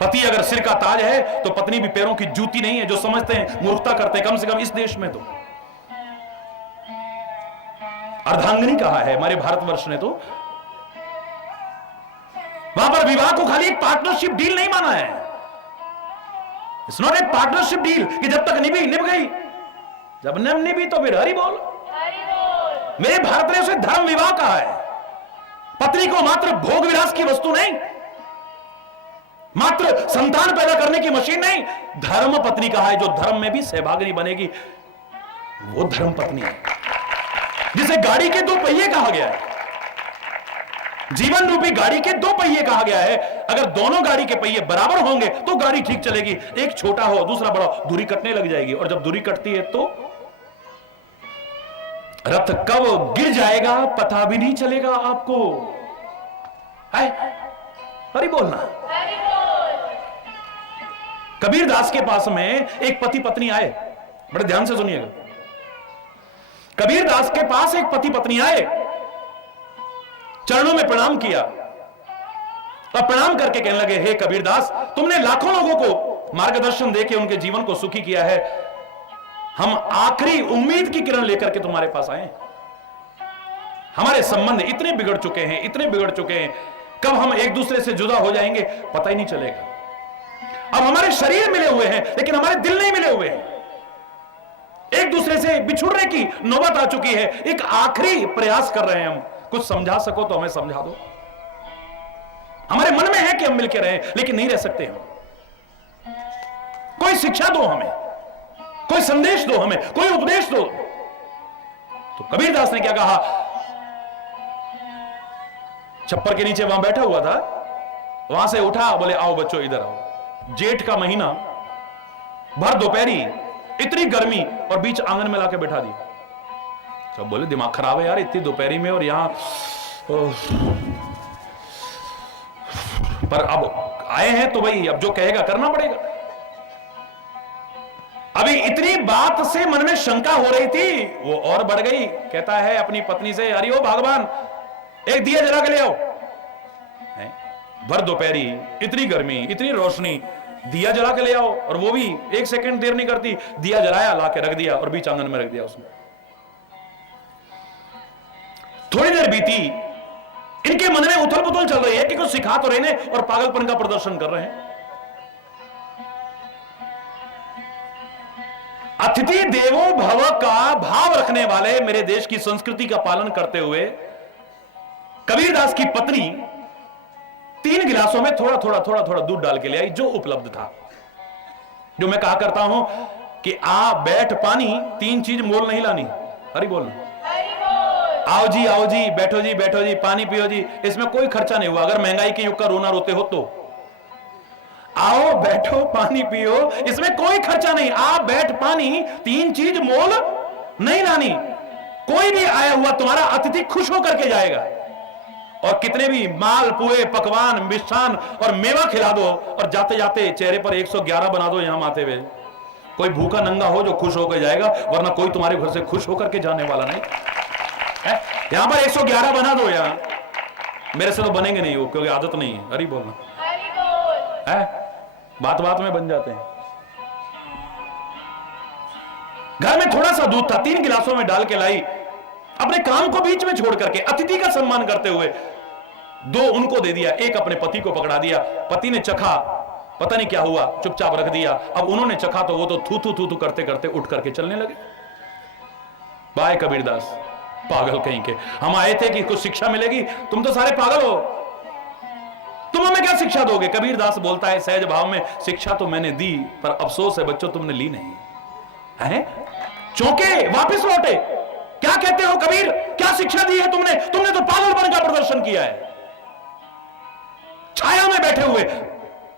पति अगर सिर का ताज है तो पत्नी भी पैरों की जूती नहीं है। जो समझते हैं मूर्खता करते हैं, कम से कम इस देश में तो अर्धांगिनी कहा है हमारे भारतवर्ष ने। तो वहां पर विवाह को खाली एक पार्टनरशिप डील नहीं माना है। It's not a partnership deal कि जब तक निभी निभ गई, जब न निभी तो फिर हरि बोल। मेरे भारत ने उसे धर्म विवाह कहा है। पत्नी को मात्र भोग विलास की वस्तु नहीं, मात्र संतान पैदा करने की मशीन नहीं, धर्म पत्नी कहा है। जो धर्म में भी सहभागिनी बनेगी वो धर्म पत्नी है। जिसे गाड़ी के दो पहिए कहा गया है, जीवन रूपी गाड़ी के दो पहिए कहा गया है। अगर दोनों गाड़ी के पहिए बराबर होंगे तो गाड़ी ठीक चलेगी। एक छोटा हो दूसरा बड़ा, दूरी कटने लग जाएगी। और जब दूरी कटती है तो रथ कब गिर जाएगा पता भी नहीं चलेगा आपको। हरि बोलना। कबीर दास के पास में एक पति पत्नी आए, बड़े ध्यान से सुनिएगा। कबीर दास के पास एक पति पत्नी आए, चरणों में प्रणाम किया और प्रणाम करके कहने लगे, हे कबीर दास, तुमने लाखों लोगों को मार्गदर्शन देके उनके जीवन को सुखी किया है। हम आखिरी उम्मीद की किरण लेकर के तुम्हारे पास आए। हमारे संबंध इतने बिगड़ चुके हैं, इतने बिगड़ चुके हैं, कब हम एक दूसरे से जुदा हो जाएंगे पता ही नहीं चलेगा। अब हमारे शरीर मिले हुए हैं लेकिन हमारे दिल नहीं मिले हुए हैं। एक दूसरे से बिछुड़ने की नौबत आ चुकी है। एक आखिरी प्रयास कर रहे हैं हम। कुछ समझा सको तो हमें समझा दो। हमारे मन में है कि हम मिलकर रहें लेकिन नहीं रह सकते हम। कोई शिक्षा दो हमें, कोई संदेश दो हमें, कोई उपदेश दो। तो कबीर दास ने क्या कहा, छप्पर के नीचे वहां बैठा हुआ था, वहां से उठा, बोले आओ बच्चों इधर आओ। जेठ का महीना, भर दोपहरी, इतनी गर्मी, और बीच आंगन में लाके बैठा दिया। सब बोले दिमाग खराब है यार, इतनी दोपहरी में और यहां। पर अब आए हैं तो भाई अब जो कहेगा करना पड़ेगा। अभी इतनी बात से मन में शंका हो रही थी, वो और बढ़ गई। कहता है अपनी पत्नी से, अरे ओ भगवान, एक दिया जला के ले आओ। भर दोपहरी, इतनी गर्मी, इतनी रोशनी, दिया जला के ले आओ। और वो भी एक सेकंड देर नहीं करती, दिया जलाया, ला के रख दिया और बीच आंगन में रख दिया उसने। थोड़ी देर बीती, इनके मन में उथल पुथल चल रही है कि कुछ सिखा तो रहे हैं और पागलपन का प्रदर्शन कर रहे हैं। अतिथि देवो भव का भाव रखने वाले मेरे देश की संस्कृति का पालन करते हुए कबीरदास की पत्नी 3 गिलासों में थोड़ा थोड़ा थोड़ा थोड़ा दूध डाल के ले आई, जो उपलब्ध था। जो मैं कहा करता हूं कि आ बैठ पानी, 3 चीज मोल नहीं लानी। हरि बोलना। आओ जी बैठो जी पानी पियो जी, इसमें कोई खर्चा नहीं हुआ। अगर महंगाई के युग का रोना रोते हो तो आओ बैठो पानी पियो, इसमें कोई खर्चा नहीं। आ बैठ पानी, 3 चीज मोल नहीं लानी। कोई भी आया हुआ तुम्हारा अतिथि खुश होकर के जाएगा। और कितने भी माल पुए पकवान मिष्ठान और मेवा खिला दो, और जाते जाते चेहरे पर 111 बना दो यहां माथे पे। कोई भूखा नंगा हो जो खुश होकर जाएगा, वरना कोई तुम्हारे घर से खुश होकर के जाने वाला नहीं है। यहां पर 111 बना दो यार, मेरे से तो बनेंगे नहीं वो, क्योंकि आदत नहीं है। हरी बोलना है, बात बात में बन जाते हैं। घर में थोड़ा सा दूध था, 3 गिलासों में डाल के लाई, अपने काम को बीच में छोड़ करके अतिथि का सम्मान करते हुए 2 उनको दे दिया, 1 अपने पति को पकड़ा दिया। पति ने चखा, पता नहीं क्या हुआ, चुपचाप रख दिया। अब उन्होंने चखा तो वो तो थू थू थू थू करते करते उठ करके चलने लगे। बाय कबीरदास, पागल कहीं के। हम आए थे कि कुछ शिक्षा मिलेगी, तुम तो सारे पागल हो, तुम हमें क्या शिक्षा दोगे? कबीरदास बोलता है सहज भाव में, शिक्षा तो मैंने दी, पर अफसोस है बच्चों तुमने ली नहीं है। चौंके, वापस लौटे। क्या कहते हो कबीर, क्या शिक्षा दी है तुमने? तुमने तो पागलपन का प्रदर्शन किया है। छाया में बैठे हुए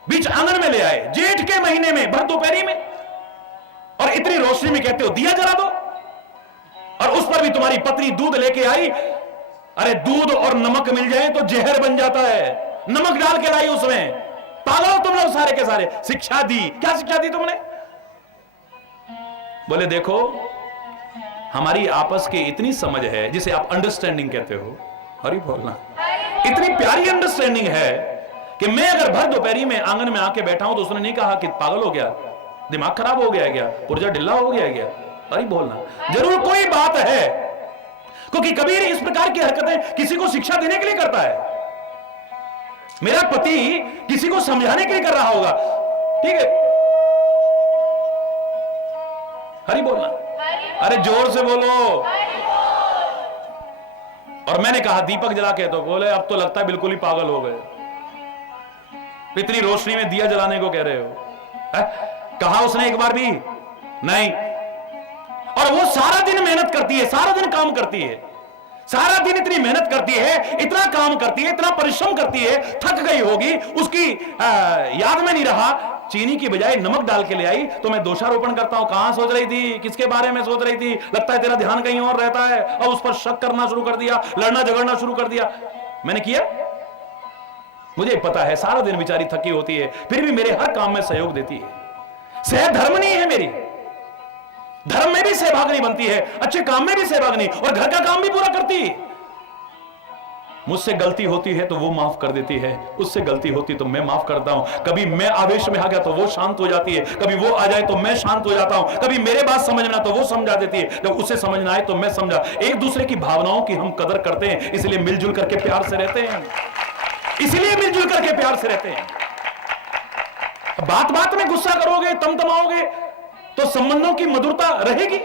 बीच आंगन में ले आए, जेठ के महीने में, भर दोपहरी में, और इतनी रोशनी में कहते हो दिया जला दो, और उस पर भी तुम्हारी पत्नी दूध लेके आई। अरे दूध और नमक मिल जाए तो जहर बन जाता है, नमक डाल के लाई उसमें। पागल हो तुम लोग सारे के सारे। शिक्षा दी, क्या शिक्षा दी तुमने? बोले देखो, हमारी आपस की इतनी समझ है, जिसे आप अंडरस्टैंडिंग कहते हो, हरी बोलना, इतनी प्यारी अंडरस्टैंडिंग है कि मैं अगर भर दोपहरी में आंगन में आके बैठा हूं तो उसने नहीं कहा कि पागल हो गया, दिमाग खराब हो गया क्या, पुर्जा ढिल्ला हो गया क्या। हरी बोलना, जरूर कोई बात है, क्योंकि कबीर इस प्रकार की हरकतें किसी को शिक्षा देने के लिए करता है। मेरा पति किसी को समझाने के लिए कर रहा होगा, ठीक है। हरी बोलना, अरे जोर से बोलो। और मैंने कहा दीपक जला के, तो बोले अब तो लगता है बिल्कुल ही पागल हो गए, इतनी रोशनी में दिया जलाने को कह रहे हो। कहा उसने एक बार भी नहीं। और वो सारा दिन मेहनत करती है, सारा दिन काम करती है, सारा दिन इतनी मेहनत करती है, इतना काम करती है, इतना परिश्रम करती है, थक गई होगी, उसकी याद में नहीं रहा, चीनी की बजाय नमक डाल के ले आई। तो मैं दोषारोपण करता हूं, कहां सोच रही थी, किसके बारे में सोच रही थी, लगता है तेरा ध्यान कहीं और रहता है, और उस पर शक करना शुरू कर दिया, लड़ना झगड़ना शुरू कर दिया। मैंने किया, मुझे पता है सारा दिन बेचारी थकी होती है, फिर भी मेरे हर काम में सहयोग देती है। सहधर्मनी है मेरी, धर्म में भी सहभागिनी बनती है, अच्छे काम में भी सहभागिनी, और घर का काम भी पूरा करती है। मुझसे गलती होती है तो वो माफ कर देती है, उससे गलती होती तो मैं माफ करता हूं। कभी मैं आवेश में आ गया तो वो शांत हो जाती है, कभी वो आ जाए तो मैं शांत हो जाता हूं, कभी मेरे बात समझना तो वो समझा देती है, जब उसे समझना आए तो मैं समझा। एक दूसरे की भावनाओं की हम कदर करते हैं, इसलिए मिलजुल करके प्यार से रहते हैं, इसलिए मिलजुल करके प्यार से रहते हैं। बात बात में गुस्सा करोगे, तमतमाओगे, तो संबंधों की मधुरता रहेगी?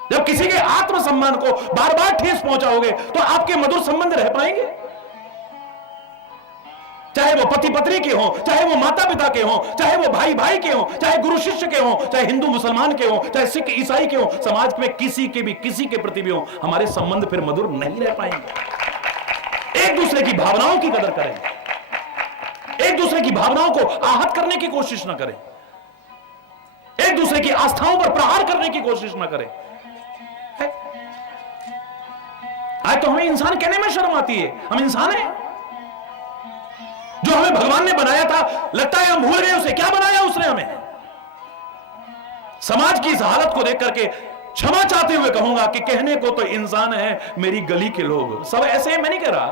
जब किसी के आत्मसम्मान को बार बार ठेस पहुंचाओगे तो आपके मधुर संबंध रह पाएंगे? चाहे वो पति पत्नी के हो, चाहे वो माता पिता के हो, चाहे वो भाई भाई के हो, चाहे गुरु शिष्य के हो, चाहे हिंदू मुसलमान के हो, चाहे सिख ईसाई के हो, समाज में किसी के प्रति भी हो, हमारे संबंध फिर मधुर नहीं रह पाएंगे। एक दूसरे की भावनाओं की कदर करें, एक दूसरे की भावनाओं को आहत करने की कोशिश ना करें, एक दूसरे की आस्थाओं पर प्रहार करने की कोशिश ना करें। आज तो हमें इंसान कहने में शर्म आती है, हम इंसान हैं। जो हमें भगवान ने बनाया था, लगता है हम भूल गए उसे, क्या बनाया उसने हमें। समाज की इस हालत को देख करके क्षमा चाहते हुए कहूंगा कि कहने को तो इंसान है मेरी गली के लोग, सब ऐसे हैं, मैं नहीं कह रहा,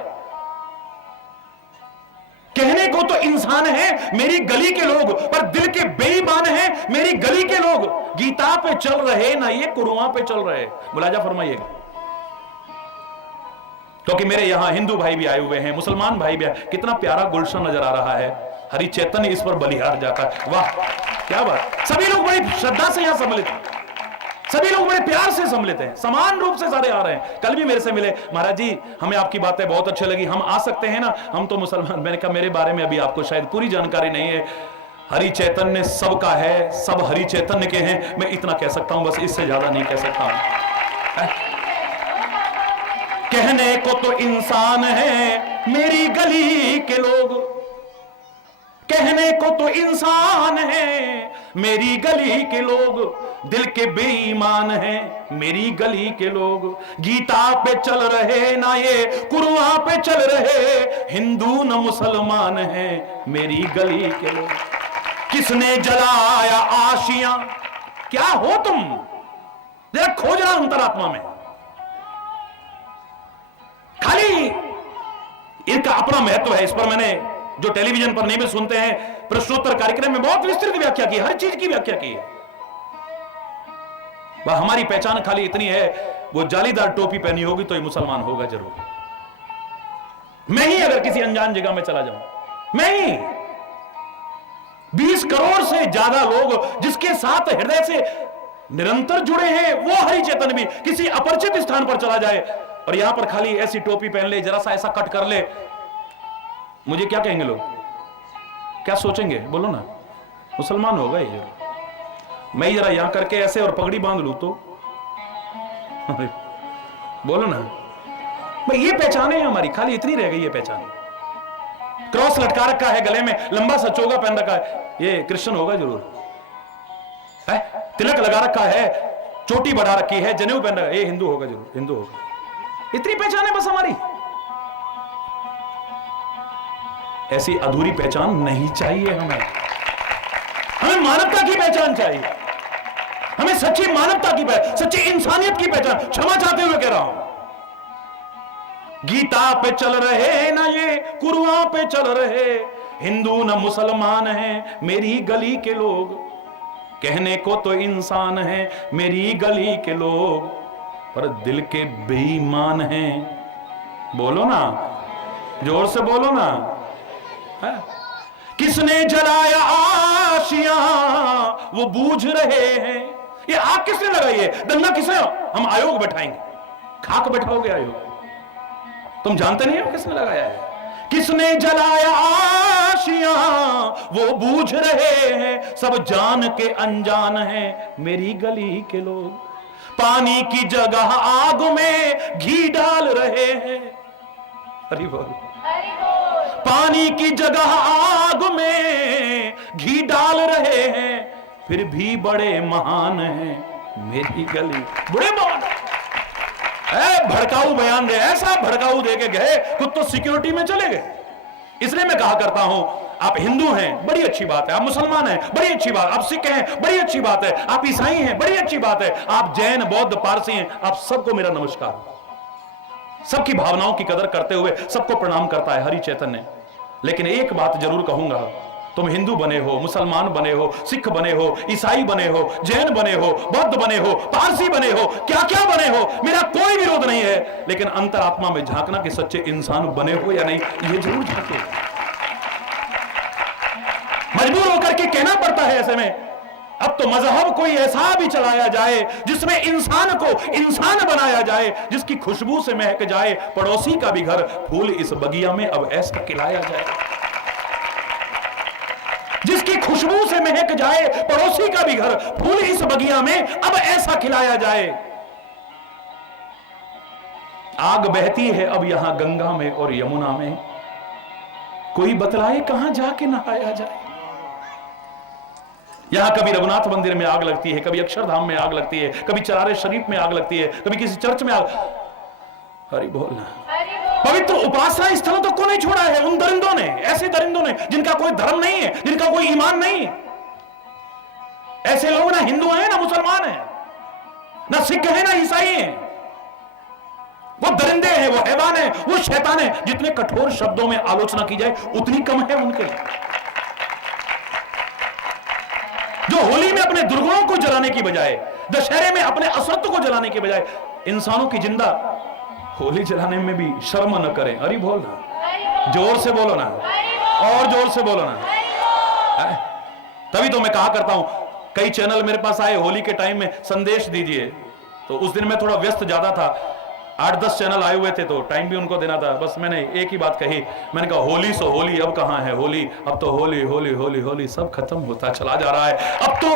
कहने को तो इंसान है मेरी गली के लोग, पर दिल के बेईमान हैं मेरी गली के लोग। गीता पे चल रहे ना ये कुरुआ पे चल रहे, मुलाजा फरमाइएगा। क्योंकि मेरे यहां हिंदू भाई भी आए हुए हैं, मुसलमान भाई भी आए, कितना प्यारा गुलशन नजर आ रहा है, हरि चैतन्य इस पर बलिहार जाता है, वाह क्या बात। सभी लोग बड़ी श्रद्धा से यहां सम्मिलित हैं, सभी लोग बड़े प्यार से सम्मिलित हैं, समान रूप से सारे आ रहे हैं। कल भी मेरे से मिले, महाराज जी हमें आपकी बातें बहुत अच्छी लगी, हम आ सकते हैं ना, हम तो मुसलमान। मैंने कहा मेरे बारे में अभी आपको शायद पूरी जानकारी नहीं है, हरि चैतन्य सबका है, सब हरि चैतन्य के हैं, मैं इतना कह सकता हूं, बस इससे ज्यादा नहीं कह सकता हूं। कहने को तो इंसान है मेरी गली के लोग, कहने को तो इंसान है मेरी गली के लोग, दिल के बेईमान हैं मेरी गली के लोग। गीता पे चल रहे ना ये कुरआ पे चल रहे, हिंदू न मुसलमान हैं मेरी गली के लोग। किसने जलाया आशियां, क्या हो तुम, जरा खोजना अंतरात्मा में। खाली इनका अपना महत्व है। इस पर मैंने जो टेलीविजन पर नियमित सुनते हैं प्रश्नोत्तर कार्यक्रम में बहुत विस्तृत व्याख्या की, हर चीज की व्याख्या की है। वह हमारी पहचान खाली इतनी है, वो जालीदार टोपी पहनी होगी तो ये मुसलमान होगा जरूर। मैं ही अगर किसी अनजान जगह में चला जाऊं, मैं ही 20 करोड़ से ज्यादा लोग जिसके साथ हृदय से निरंतर जुड़े हैं, वो हरि चेतन भी किसी अपरिचित स्थान पर चला जाए और यहां पर खाली ऐसी टोपी पहन ले, जरा सा ऐसा कट कर ले, मुझे क्या कहेंगे लोग, क्या सोचेंगे? बोलो ना, मुसलमान होगा ये। मैं जरा यहां करके ऐसे और पगड़ी बांध लूं तो बोलो ना भाई, ये पहचान है हमारी, खाली इतनी रह गई है पहचान। क्रॉस लटका रखा है गले में, लंबा सा चोगा पहन रखा है, ये क्रिश्चियन होगा जरूर है। तिलक लगा रखा है, चोटी बढ़ा रखी है, जनेऊ पहन रखा है, ये हिंदू होगा जरूर, हिंदू होगा। इतनी पहचान है बस हमारी। ऐसी अधूरी पहचान नहीं चाहिए हमें। हमें मानवता की पहचान चाहिए, हमें सच्ची मानवता की पहचान, सच्ची इंसानियत की पहचान। क्षमा चाहते हुए कह रहा हूं, गीता पे चल रहे ना ये कुरआन पे चल रहे, हिंदू न मुसलमान हैं मेरी गली के लोग, कहने को तो इंसान है मेरी गली के लोग, पर दिल के बेईमान हैं। बोलो ना, जोर से बोलो ना। है? किसने जलाया आशियां वो बूझ रहे हैं। ये आग किसने लगाई है? दंगा किसने? हम आयोग बैठाएंगे, खाक बैठाओगे आयोग, तुम जानते नहीं हो किसने लगाया है। किसने जलाया आशियां वो बूझ रहे हैं, सब जान के अनजान हैं मेरी गली के लोग, पानी की जगह आग में घी डाल रहे हैं। हरि बोल। पानी की जगह आग में घी डाल रहे हैं, फिर भी बड़े महान हैं मेरी गली। बड़े महान भड़काऊ बयान दे, ऐसा भड़काऊ दे के गए, खुद तो सिक्योरिटी में चले गए। इसलिए मैं कहा करता हूं, आप हिंदू हैं बड़ी अच्छी बात है, आप मुसलमान हैं बड़ी अच्छी बात, आप सिख हैं बड़ी अच्छी बात है, आप ईसाई हैं बड़ी अच्छी बात है, आप जैन बौद्ध पारसी हैं, आप सबको मेरा नमस्कार। सबकी भावनाओं की कदर करते हुए सबको प्रणाम करता है हरि चैतन्य। लेकिन एक बात जरूर कहूंगा, तुम हिंदू बने हो, मुसलमान बने हो, सिख बने हो, ईसाई बने हो, जैन बने हो, बौद्ध बने हो, पारसी बने हो, क्या क्या बने हो, मेरा कोई विरोध नहीं है, लेकिन अंतरात्मा में झांकना कि सच्चे इंसान बने हो या नहीं, ये जरूर झांके। मजबूर होकर के कहना पड़ता है ऐसे में, अब तो मजहब कोई ऐसा भी चलाया जाए जिसमें इंसान को इंसान बनाया जाए, जिसकी खुशबू से महक जाए पड़ोसी का भी घर, फूल इस बगिया में अब ऐसा खिलाया जाए, जिसकी खुशबू से महक जाए पड़ोसी का भी घर, फूल इस बगिया में अब ऐसा खिलाया जाए। आग बहती है अब यहां गंगा में और यमुना में, कोई बतलाए कहां जाके नहाया जाए। यहां कभी रघुनाथ मंदिर में आग लगती है, कभी अक्षरधाम में आग लगती है, कभी चरारे शरीफ में आग लगती है, कभी किसी चर्च में आग। हरि बोलना। पवित्र उपासना स्थलों तक को नहीं छोड़ा है उन दरिंदों ने, ऐसे दरिंदों ने जिनका कोई धर्म नहीं है, जिनका कोई ईमान नहीं है। ऐसे लोग ना हिंदू हैं ना मुसलमान हैं, ना सिख हैं ना ईसाई हैं, वो दरिंदे हैं, वो हैवान हैं, वो शैतान हैं। जितने कठोर शब्दों में आलोचना की जाए उतनी कम है उनके। जो होली में अपने दुर्गुणों को जलाने की बजाय, दशहरे में अपने असत्व को जलाने की बजाय इंसानों की जिंदा होली जलाने में भी शर्म न करें। अरे बोलना, जोर से बोलो ना, और जोर से बोलो ना। तभी तो मैं कहा करता हूं, कई चैनल मेरे पास आए होली के टाइम में संदेश दीजिए, तो उस दिन मैं थोड़ा व्यस्त ज्यादा था, 8-10 चैनल आए हुए थे तो टाइम भी उनको देना था। बस मैंने एक ही बात कही, मैंने कहा होली सो होली, अब कहां है होली, अब तो होली होली होली होली सब खत्म होता चला जा रहा है। अब तो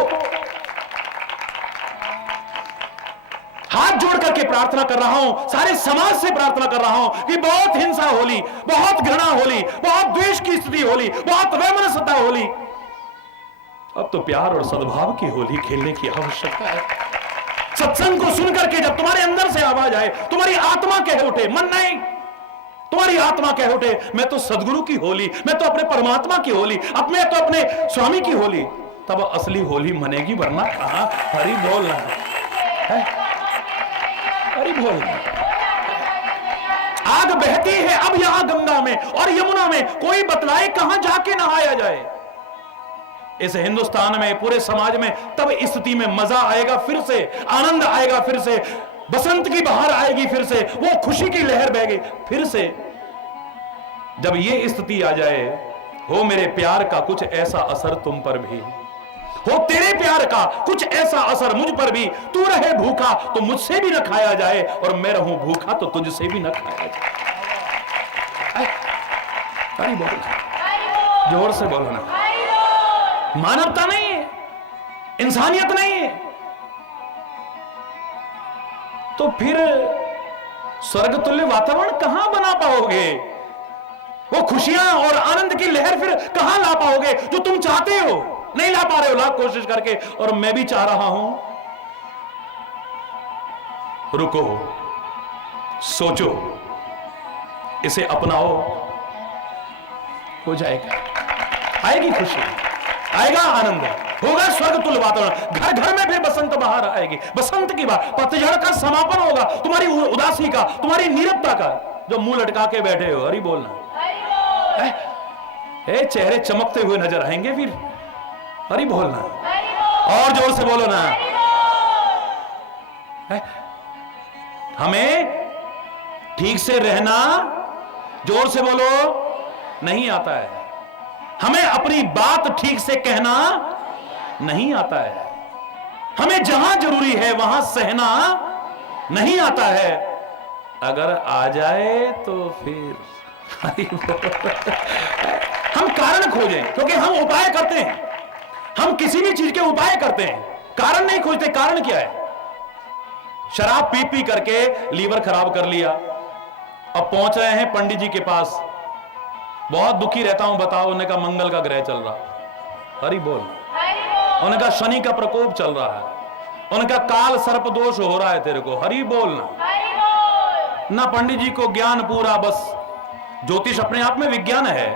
हाथ जोड़ करके प्रार्थना कर रहा हूं, सारे समाज से प्रार्थना कर रहा हूं कि बहुत हिंसा होली, बहुत घृणा होली, बहुत द्वेष की स्थिति होली, बहुत वैमनस्यता होली, अब तो प्यार और सद्भाव की होली खेलने की आवश्यकता है। सत्संग को सुन करके जब तुम्हारे अंदर से आवाज आए, तुम्हारी आत्मा कह उठे, मन नहीं, तुम्हारी आत्मा कह उठे मैं तो सदगुरु की होली, मैं तो अपने परमात्मा की होली, अब मैं तो अपने स्वामी की होली, तब असली होली मनेगी, वरना कहां। हरि बोलना है, हरि बोलना। आग आग बहती है अब यहां गंगा में और यमुना में, कोई बतलाए कहां जाके नहाया जाए। इस हिंदुस्तान में, पूरे समाज में तब स्थिति में मजा आएगा फिर से, आनंद आएगा फिर से, बसंत की बहार आएगी फिर से, वो खुशी की लहर बहेगी फिर से, जब ये स्थिति आ जाए। हो मेरे प्यार का कुछ ऐसा असर तुम पर भी, हो तेरे प्यार का कुछ ऐसा असर मुझ पर भी, तू रहे भूखा तो मुझसे भी न खाया जाए और मैं रहूं भूखा तो तुझसे भी न खाया जाए। अरे बोलो, जोर से बोलो ना। मानवता नहीं है, इंसानियत नहीं है, तो फिर स्वर्ग तुल्य वातावरण कहां बना पाओगे? वो खुशियां और आनंद की लहर फिर कहां ला पाओगे जो तुम चाहते हो? नहीं ला पा रहे हो, लाख कोशिश करके, और मैं भी चाह रहा हूं। रुको, सोचो, इसे अपनाओ, हो जाएगा, आएगी खुशी, आएगा आनंद, होगा स्वर्ग तुल्य वातावरण, घर घर में फिर बसंत बहार आएगी, बसंत की बात, पतझड़ का समापन होगा, तुम्हारी उदासी का, तुम्हारी नीरवता का, जो मुंह लटका के बैठे हो। हरि बोलना, चेहरे चमकते हुए नजर आएंगे फिर। हरि बोलना, और जोर से बोलो ना। हमें ठीक से रहना, जोर से बोलो, नहीं आता है। हमें अपनी बात ठीक से कहना नहीं आता है। हमें जहां जरूरी है वहां सहना नहीं आता है। अगर आ जाए तो फिर हम कारण खोजें, क्योंकि हम उपाय करते हैं, हम किसी भी चीज के उपाय करते हैं, कारण नहीं खोजते। कारण क्या है? शराब पी पी करके लीवर खराब कर लिया, अब पहुंच रहे हैं पंडित जी के पास, बहुत दुखी रहता हूं, बताओ। उन्होंने कहा मंगल का ग्रह चल रहा। हरि बोल। उन्होंने कहा शनि का प्रकोप चल रहा है। उन्होंने कहा काल सर्प दोष हो रहा है तेरे को। हरि बोलना। ना पंडित जी को ज्ञान पूरा, बस ज्योतिष अपने आप में विज्ञान है,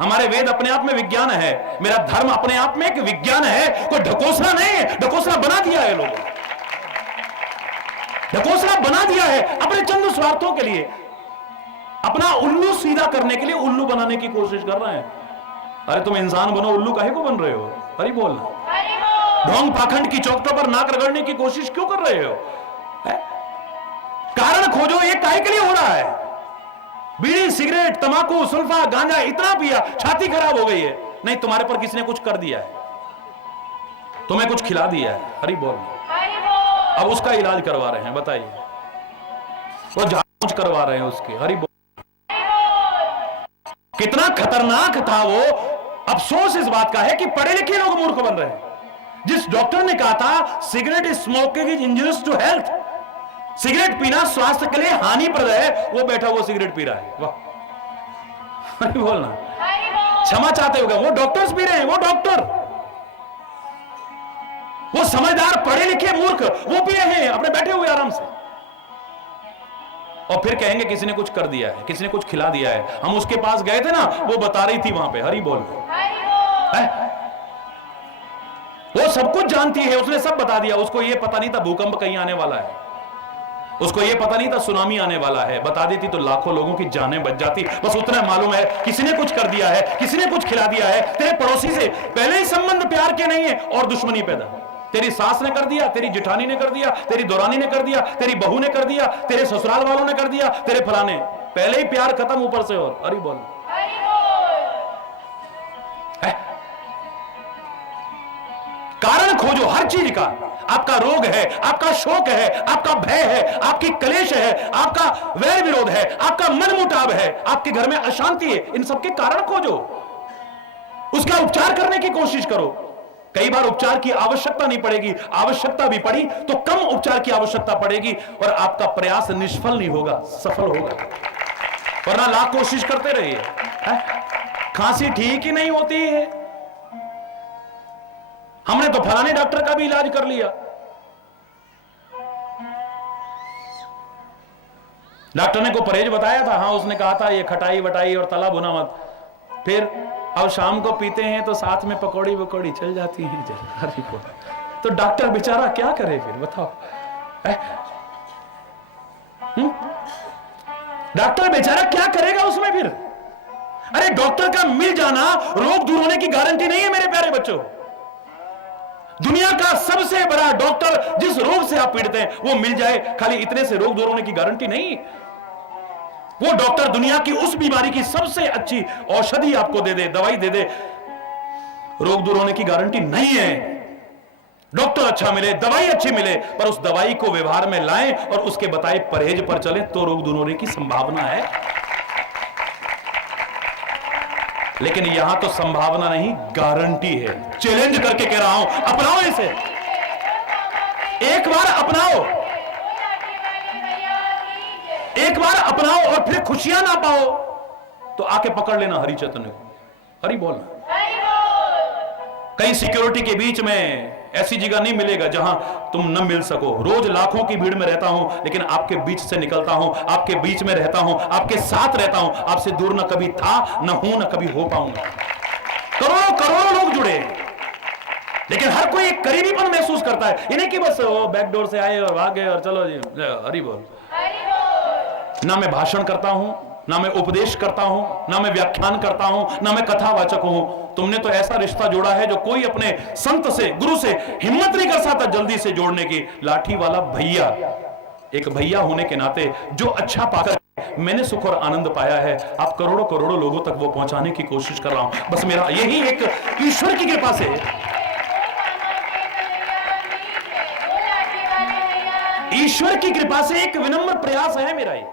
हमारे वेद अपने आप में विज्ञान है, मेरा धर्म अपने आप में एक विज्ञान है, कोई ढकोसला नहीं है। ढकोसला बना दिया है लोगों, ढकोसला बना दिया है अपने चंद स्वार्थों के लिए, अपना उल्लू सीधा करने के लिए उल्लू बनाने की कोशिश कर रहे हैं। अरे तुम इंसान बनो, उल्लू काहे को बन रहे हो? हरि बोलना। ढोंग पाखंड की चौकटों पर नाक रगड़ने की कोशिश क्यों कर रहे हो? कारण खोजो, ये काहे के लिए हो रहा है? बीड़ी, सिगरेट, तंबाकू, सुल्फा, गांजा इतना पिया, छाती खराब हो गई है। नहीं, तुम्हारे पर किसी ने कुछ कर दिया है, तुम्हें कुछ खिला दिया है। हरि बोल। अब उसका इलाज करवा रहे हैं, बताइए, वो जांच करवा रहे हैं उसकी। हरि बोल। कितना खतरनाक था वो। अफसोस इस बात का है कि पढ़े लिखे लोग मूर्ख बन रहे हैं। जिस डॉक्टर ने कहा था cigarette smoking is injurious to health, cigarette पीना स्वास्थ्य के लिए हानिप्रद है, वो बैठा वो सिगरेट पी रहा है। वाह, नहीं बोलना। क्षमा चाहते होगा, वो डॉक्टर्स पी रहे हैं, वो डॉक्टर, वो समझदार पढ़े लिखे मूर्ख वो पी रहे हैं अपने बैठे हुए आराम से, और फिर कहेंगे किसी ने कुछ कर दिया है, किसी ने कुछ खिला दिया है। हम उसके पास गए थे ना, वो बता रही थी वहां पे। हरि बोल। वो सब कुछ जानती है, उसने सब बता दिया। उसको ये पता नहीं था भूकंप कहीं आने वाला है, उसको ये पता नहीं था सुनामी आने वाला है। बता देती तो लाखों लोगों की जानें बच जाती। बस उतना मालूम है किसी ने कुछ कर दिया है, किसी ने कुछ खिला दिया है। तेरे पड़ोसी से पहले ही संबंध प्यार के नहीं है और दुश्मनी पैदा। तेरी सास ने कर दिया, तेरी जिठानी ने कर दिया, तेरी दौरानी ने कर दिया, तेरी बहू ने कर दिया, तेरे ससुराल वालों ने कर दिया, तेरे फलाने, पहले ही प्यार खत्म ऊपर से। और हरि बोल। कारण खोजो हर चीज का। आपका रोग है, आपका शोक है, आपका भय है, आपकी कलेश है, आपका वैर विरोध है, आपका मनमुटाव है, आपके घर में अशांति है, इन सबके कारण खोजो, उसका उपचार करने की कोशिश करो। कई बार उपचार की आवश्यकता नहीं पड़ेगी, आवश्यकता भी पड़ी तो कम उपचार की आवश्यकता पड़ेगी और आपका प्रयास निष्फल नहीं होगा, सफल होगा। वरना लाख कोशिश करते रहिए, खांसी ठीक ही नहीं होती है। हमने तो फलाने डॉक्टर का भी इलाज कर लिया, डॉक्टर ने को परहेज बताया था, हाँ उसने कहा था ये खटाई वटाई और तला भुना मत। फिर अब शाम को पीते हैं तो साथ में पकौड़ी वकौड़ी चल जाती है जरा। तो डॉक्टर बेचारा क्या करे फिर, बताओ। डॉक्टर बेचारा क्या करेगा उसमें फिर? अरे डॉक्टर का मिल जाना रोग दूर होने की गारंटी नहीं है मेरे प्यारे बच्चों। दुनिया का सबसे बड़ा डॉक्टर जिस रोग से आप पीड़ित हैं वो मिल जाए, खाली इतने से रोग दूर होने की गारंटी नहीं। वो डॉक्टर दुनिया की उस बीमारी की सबसे अच्छी औषधि आपको दे दे, दवाई दे दे, रोग दूर होने की गारंटी नहीं है। डॉक्टर अच्छा मिले, दवाई अच्छी मिले, पर उस दवाई को व्यवहार में लाएं और उसके बताए परहेज पर चलें तो रोग दूर होने की संभावना है। लेकिन यहां तो संभावना नहीं, गारंटी है। चैलेंज करके कह रहा हूं, अपनाओ इसे, एक बार अपनाओ, एक बार अपनाओ और फिर खुशियां ना पाओ तो आके पकड़ लेना हरि चैतन्य को। हरि बोलना। कहीं सिक्योरिटी के बीच में ऐसी जगह नहीं मिलेगा जहां तुम न मिल सको। रोज लाखों की भीड़ में रहता हूं, लेकिन आपके बीच से निकलता हूं, आपके बीच में रहता हूं, आपके साथ रहता हूं। आपसे दूर न कभी था, न हूं, न कभी हो पाऊंगा। करोड़ों करोड़ों लोग जुड़े, लेकिन हर कोई एक करीबीपन महसूस करता है। ये नहीं कि बस वो बैकडोर से आए और भाग गए और चलो जी हरि बोल। ना मैं भाषण करता हूं, ना मैं उपदेश करता हूं, ना मैं व्याख्यान करता हूं, ना मैं कथावाचक हूं। तुमने तो ऐसा रिश्ता जोड़ा है जो कोई अपने संत से, गुरु से हिम्मत नहीं कर सकता जल्दी से जोड़ने की। लाठी वाला भैया, एक भैया होने के नाते जो अच्छा पाकर मैंने सुख और आनंद पाया है, आप करोड़ों करोड़ों लोगों तक वो पहुंचाने की कोशिश कर रहा हूं। बस मेरा यही एक ईश्वर की कृपा से, ईश्वर की कृपा से एक विनम्र प्रयास है मेरा ये।